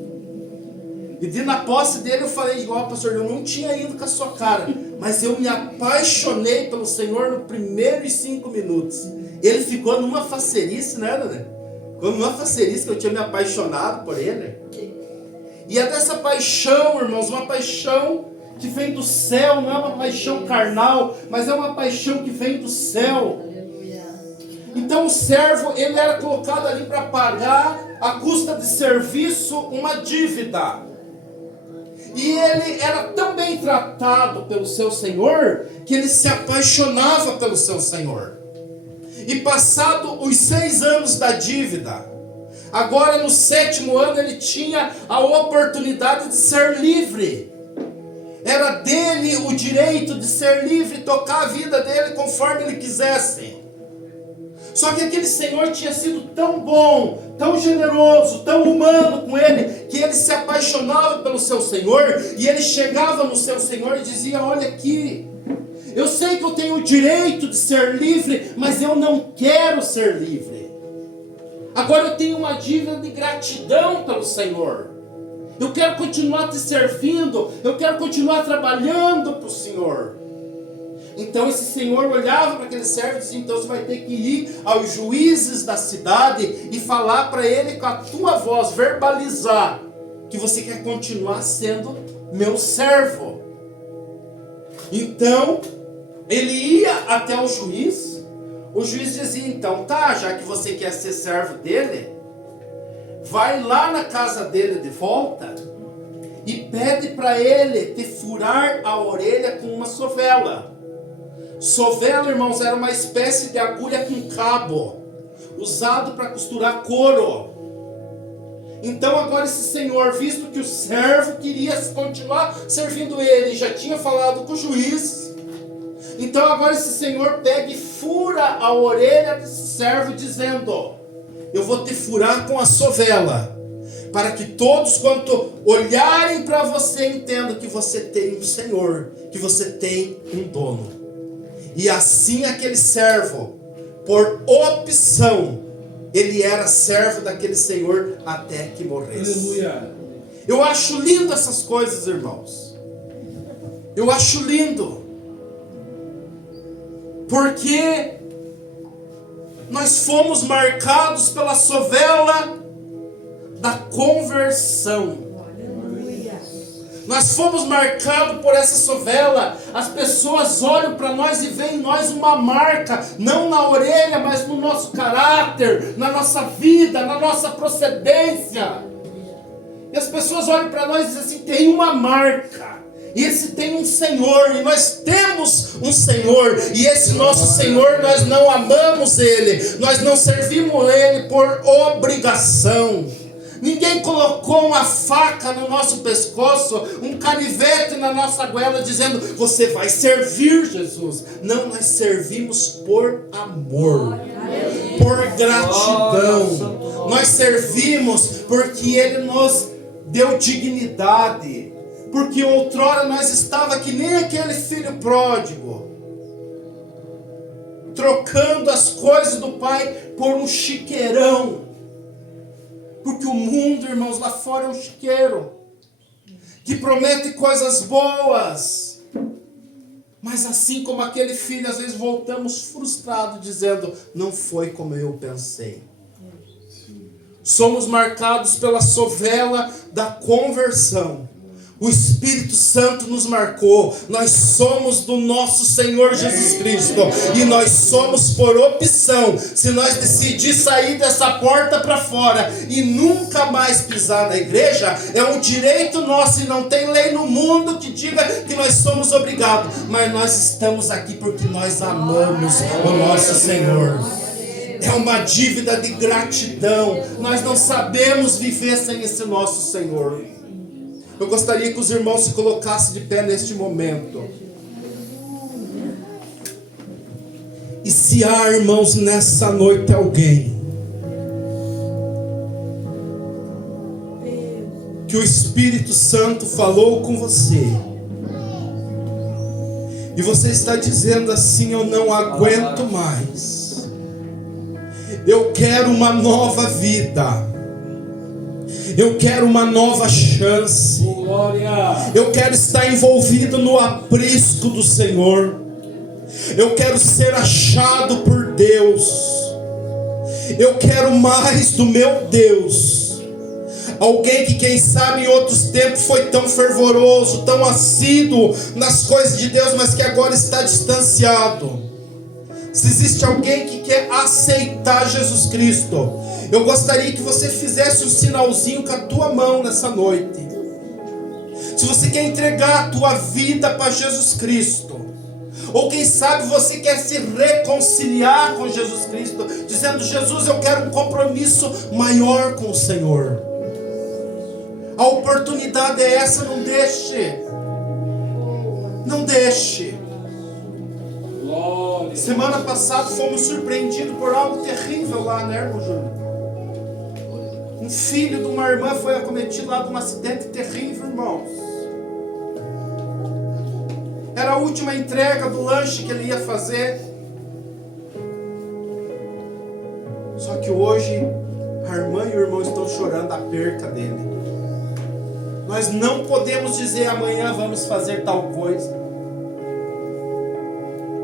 E na posse dele eu falei: igual, pastor, eu não tinha ido com a sua cara, mas eu me apaixonei pelo Senhor no primeiros 5 minutos. Ele ficou numa facerice, né, Dani? Ficou numa facerice que eu tinha me apaixonado por ele. E é dessa paixão, irmãos, uma paixão que vem do céu, não é uma paixão carnal, mas é uma paixão que vem do céu. Então o servo, ele era colocado ali para pagar à custa de serviço uma dívida. E ele era tão bem tratado pelo seu senhor, que ele se apaixonava pelo seu senhor. E passado os 6 anos da dívida, agora no 7º ano ele tinha a oportunidade de ser livre. Era dele o direito de ser livre, tocar a vida dele conforme ele quisesse. Só que aquele senhor tinha sido tão bom, tão generoso, tão humano com ele, que ele se apaixonava pelo seu senhor, e ele chegava no seu senhor e dizia: olha aqui, eu sei que eu tenho o direito de ser livre, mas eu não quero ser livre. Agora eu tenho uma dívida de gratidão pelo Senhor. Eu quero continuar te servindo, eu quero continuar trabalhando para o Senhor. Então esse senhor olhava para aquele servo e dizia: então você vai ter que ir aos juízes da cidade e falar para ele com a tua voz, verbalizar que você quer continuar sendo meu servo. Então ele ia até o juiz dizia: então tá, já que você quer ser servo dele, vai lá na casa dele de volta e pede para ele te furar a orelha com uma sovela. Sovela, irmãos, era uma espécie de agulha com cabo, usado para costurar couro. Então agora esse senhor, visto que o servo queria continuar servindo ele, já tinha falado com o juiz, então agora esse senhor pega e fura a orelha desse servo, dizendo: eu vou te furar com a sovela, para que todos quanto olharem para você entendam que você tem um senhor, que você tem um dono. E assim aquele servo, por opção, ele era servo daquele senhor até que morresse. Aleluia. Eu acho lindo essas coisas, irmãos. Eu acho lindo. Porque nós fomos marcados pela sovela da conversão. Nós fomos marcados por essa sovela. As pessoas olham para nós e veem em nós uma marca, não na orelha, mas no nosso caráter, na nossa vida, na nossa procedência. E as pessoas olham para nós e dizem assim: tem uma marca. Esse tem um Senhor, e nós temos um Senhor, e esse nosso Senhor, nós não amamos Ele, nós não servimos Ele por obrigação. Ninguém colocou uma faca no nosso pescoço, um canivete na nossa goela, dizendo: você vai servir Jesus. Não, nós servimos por amor, por gratidão. Nós servimos porque Ele nos deu dignidade, porque outrora nós estava que nem aquele filho pródigo, trocando as coisas do pai por um chiqueirão. Porque o mundo, irmãos, lá fora é um chiqueiro, que promete coisas boas, mas assim como aquele filho, às vezes voltamos frustrados, dizendo: não foi como eu pensei. Somos marcados pela sovela da conversão. O Espírito Santo nos marcou. Nós somos do nosso Senhor Jesus Cristo. E nós somos por opção. Se nós decidir sair dessa porta para fora e nunca mais pisar na igreja, é um direito nosso. E não tem lei no mundo que diga que nós somos obrigados. Mas nós estamos aqui porque nós amamos o nosso Senhor. É uma dívida de gratidão. Nós não sabemos viver sem esse nosso Senhor. Eu gostaria que os irmãos se colocassem de pé neste momento. E se há, irmãos, nessa noite alguém que o Espírito Santo falou com você, e você está dizendo assim: eu não aguento mais, eu quero uma nova vida, eu quero uma nova chance, eu quero estar envolvido no aprisco do Senhor, eu quero ser achado por Deus, eu quero mais do meu Deus. Alguém que, quem sabe, em outros tempos foi tão fervoroso, tão assíduo nas coisas de Deus, mas que agora está distanciado. Se existe alguém que quer aceitar Jesus Cristo, eu gostaria que você fizesse um sinalzinho com a tua mão nessa noite. Se você quer entregar a tua vida para Jesus Cristo, ou quem sabe você quer se reconciliar com Jesus Cristo, dizendo: Jesus, eu quero um compromisso maior com o Senhor. A oportunidade é essa, não deixe. Não deixe. Semana passada fomos surpreendidos por algo terrível lá, né, irmão Júnior? Um filho de uma irmã foi acometido lá de um acidente terrível, irmãos. Era a última entrega do lanche que ele ia fazer. Só que hoje a irmã e o irmão estão chorando a perca dele. Nós não podemos dizer amanhã vamos fazer tal coisa,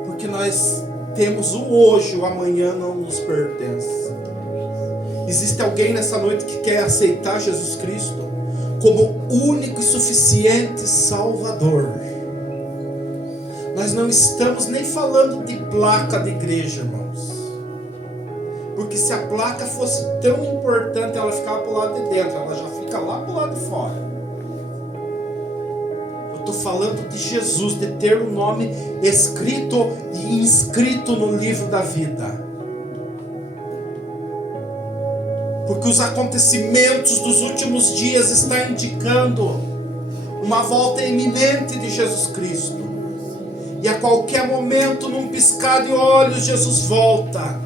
porque nós temos o hoje, o amanhã não nos pertence. Existe alguém nessa noite que quer aceitar Jesus Cristo como único e suficiente Salvador? Nós não estamos nem falando de placa de igreja, irmãos, porque se a placa fosse tão importante, ela ficava para o lado de dentro, ela já fica lá para o lado de fora. Estou falando de Jesus, de ter o nome escrito e inscrito no livro da vida. Porque os acontecimentos dos últimos dias estão indicando uma volta iminente de Jesus Cristo. E a qualquer momento, num piscar de olhos, Jesus volta.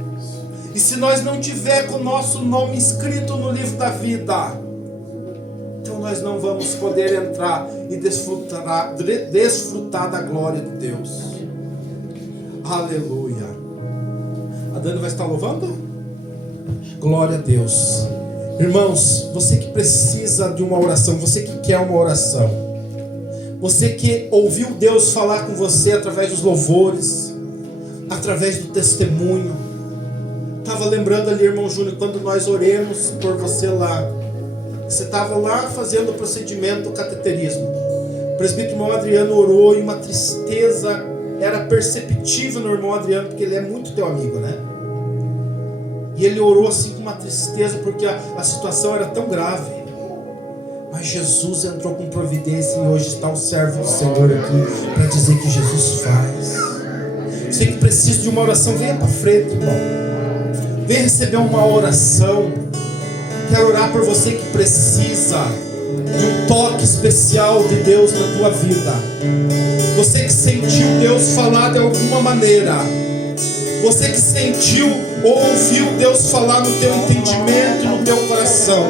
E se nós não tiver com o nosso nome escrito no livro da vida, então nós não vamos poder entrar e desfrutar da glória de Deus. Aleluia. A Dani vai estar louvando? Glória a Deus. Irmãos, você que precisa de uma oração, você que quer uma oração, você que ouviu Deus falar com você através dos louvores, através do testemunho. Estava lembrando ali, irmão Júnior, quando nós oremos por você lá. Você estava lá fazendo o procedimento do cateterismo. O presbítero irmão Adriano orou e uma tristeza era perceptível no irmão Adriano, porque ele é muito teu amigo, né? E ele orou assim com uma tristeza, porque a situação era tão grave. Mas Jesus entrou com providência e hoje está o servo do Senhor aqui para dizer que Jesus faz. Você que precisa de uma oração, venha para frente, irmão. Venha receber uma oração. Quero orar por você que precisa de um toque especial de Deus na tua vida. Você que sentiu Deus falar de alguma maneira. Você que sentiu ou ouviu Deus falar no teu entendimento e no teu coração.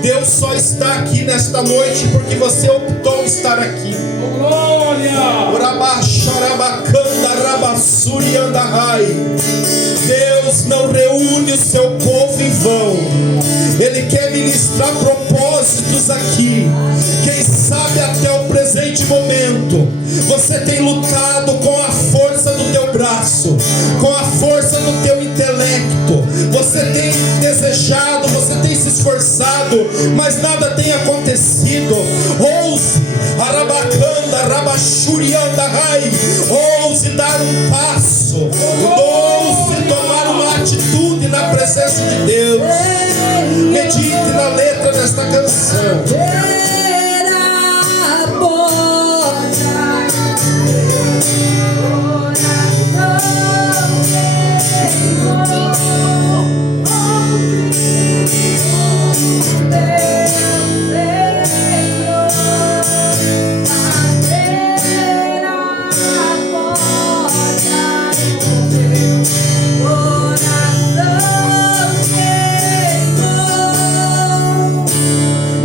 Deus só está aqui nesta noite porque você optou estar aqui. Glória! Deus não reúne o seu povo em vão. Ele quer ministrar propósitos aqui. Quem sabe até o presente momento você tem lutado com a força do teu braço, com a força do teu intelecto. Você tem desejado, você tem se esforçado, mas nada tem acontecido. Ouse, Arabacanda, Rabachurianda, ouse dar um passo, ouse tomar uma atitude na presença de Deus. Medite na letra desta canção.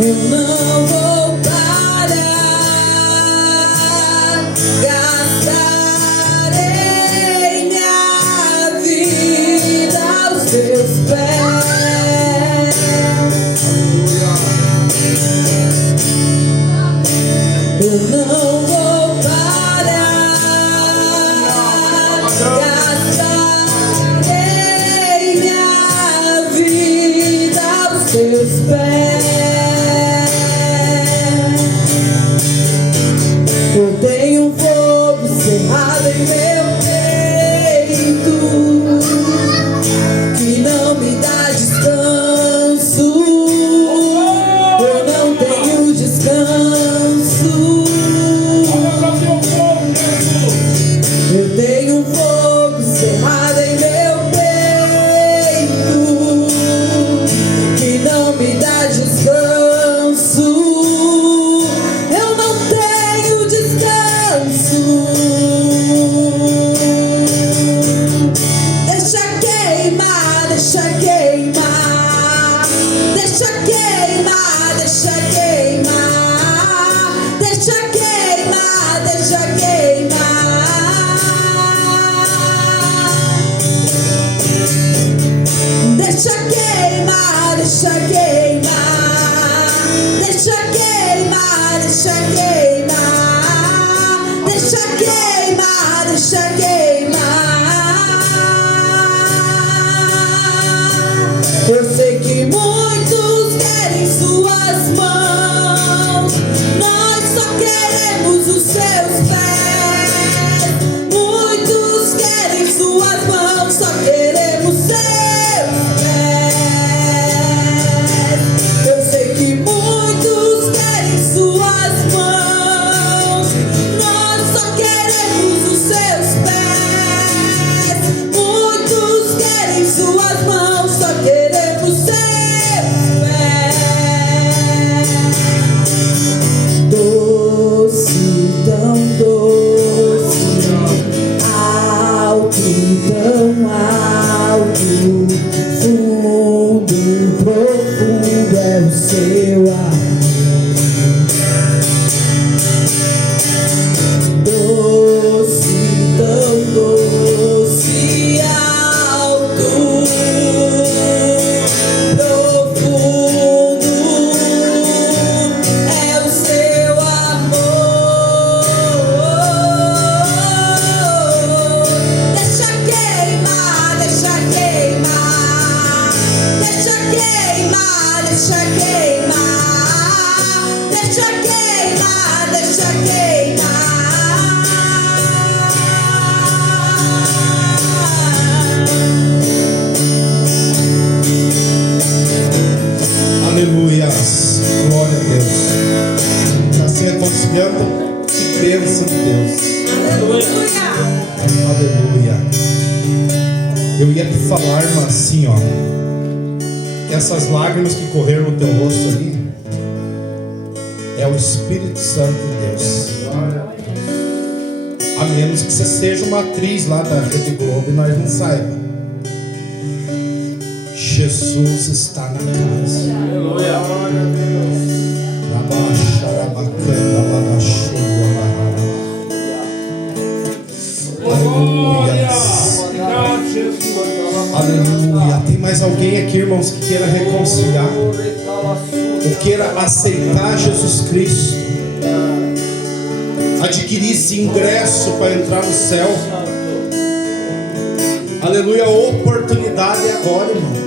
Eu não profundo é o seu amor. Doce, tão doce, alto, profundo é o seu amor. Deixa queimar, deixa queimar, deixa queimar, deixa queimar, deixa queimar, deixa queimar. Aleluias, glória a Deus. Está se reconciliando, que bênção de Deus. Aleluia. Eu ia te falar, mas assim, ó, que essas lágrimas que correram no teu rosto ali é o Espírito Santo de Deus. A menos que você seja uma atriz lá da Rede Globo e nós não saibamos. Jesus está na casa. Aleluia. Tem mais alguém aqui, irmãos, que queira reconciliar ou queira aceitar Jesus Cristo, adquirir esse ingresso para entrar no céu? Aleluia. A oportunidade é agora, irmão.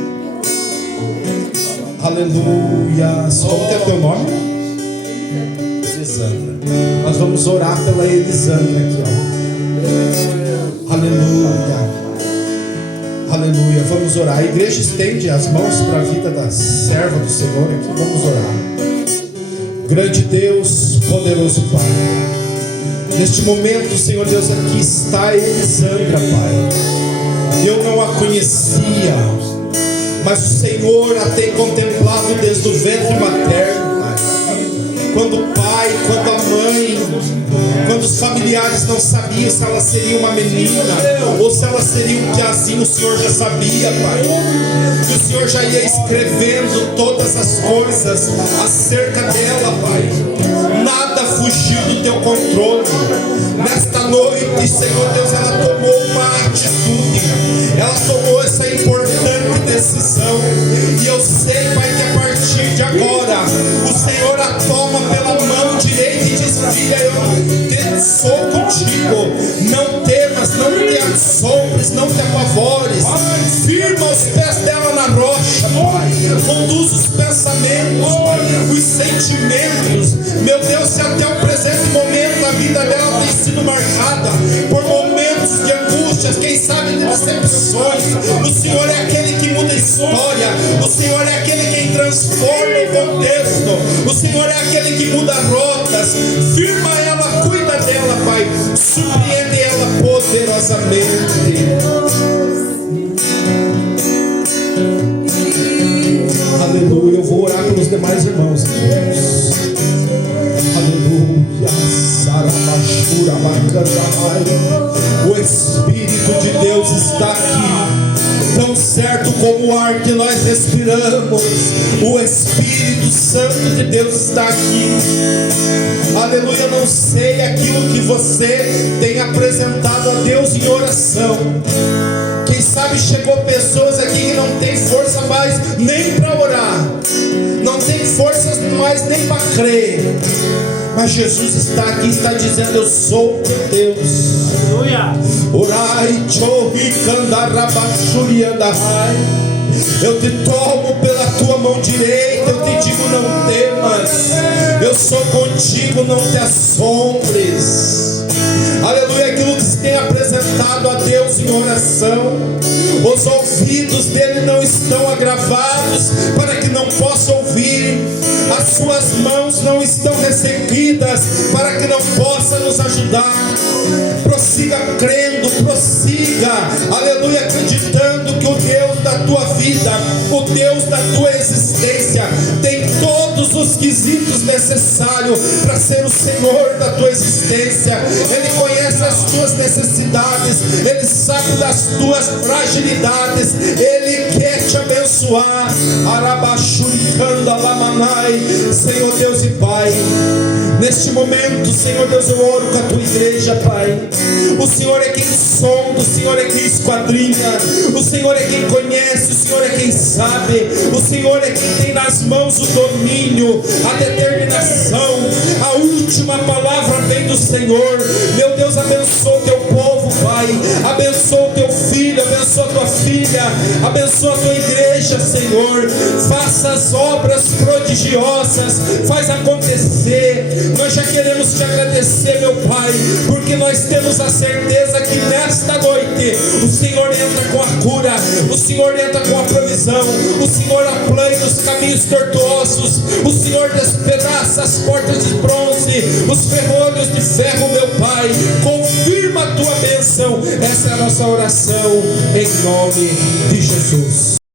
Aleluia. Como que é teu nome? Elisandra. Nós vamos orar pela Elisandra aqui, ó. Aleluia. Aleluia. Vamos orar. A igreja estende as mãos para a vida da serva do Senhor aqui. Vamos orar. Grande Deus, poderoso Pai, neste momento, Senhor Deus, aqui está a Elisandra, Pai. Eu não a conhecia, mas o Senhor a tem contemplado desde o ventre materno, Pai. Quando o pai, quando a mãe, quando os familiares não sabiam se ela seria uma menina ou se ela seria um piazinho, o Senhor já sabia, Pai. E o Senhor já ia escrevendo todas as coisas acerca dela, Pai. Nada fugiu do teu controle. Nesta noite, Senhor Deus, ela tomou uma atitude. Ela tomou essa importante decisão. E eu sei, Pai, que a partir de agora o Senhor a toma pela mão direita e diz: filha, eu sou contigo. Não temas, não te assombres, não te apavores. Firma os pés dela na rocha, Pai. Conduz os pensamentos, Pai, os sentimentos. Meu Deus, se até o presente momento a vida dela tem sido marcada por momentos de angústias, quem sabe de decepções, o Senhor é aquele que muda a história. O Senhor é aquele que transforma o contexto. O Senhor é aquele que muda rotas. Firma ela, cuida dela, Pai. Surpreende ela poderosamente. Aleluia. Eu vou orar pelos demais irmãos aqui. Aleluia. O Espírito de Deus está aqui, tão certo como o ar que nós respiramos. O Espírito Santo de Deus está aqui. Aleluia. Eu não sei aquilo que você tem apresentado a Deus em oração. Quem sabe chegou pessoas aqui que não tem força mais nem para orar, não tem forças mais nem para crer. Mas Jesus está aqui, está dizendo: eu sou teu Deus. Aleluia. Orai, chorri, candarabachuri, andarai. Eu te tomo pela tua mão direita, eu te digo: não temas, eu sou contigo, não te assombres. Aleluia. Aquilo que se tem apresentado a Deus em oração, os ouvidos dele não estão agravados para que não possa ouvir. As suas mãos não estão ressequidas para que não possa nos ajudar. Prossiga crendo, prossiga, aleluia, acreditando que o Deus da tua vida, o Deus da tua existência, tem todos os os quesitos necessários para ser o Senhor da tua existência. Ele conhece as tuas necessidades, Ele sabe das tuas fragilidades, Ele quer te abençoar. Arabashurikanda lamanai. Senhor Deus e Pai, neste momento, Senhor Deus, eu oro com a tua igreja, Pai. O Senhor é quem sonda, o Senhor é quem esquadrinha, o Senhor é quem conhece, o Senhor é quem sabe, o Senhor é quem tem nas mãos o domínio, a determinação. A última palavra vem do Senhor. Meu Deus, abençoa o teu povo, Pai. Abençoa o teu filho, abençoa a tua filha, abençoa a tua igreja, Senhor. Faça as obras prodigiosas, faz acontecer. Nós já queremos te agradecer, meu Pai, porque nós temos a certeza que nesta noite o Senhor entra com a cura, o Senhor entra com a provisão, o Senhor aplana os caminhos tortuosos, o Senhor despedaça as portas de bronze, os ferrolhos de ferro, meu Pai. Confirma a tua bênção. Essa é a nossa oração em nome de Jesus.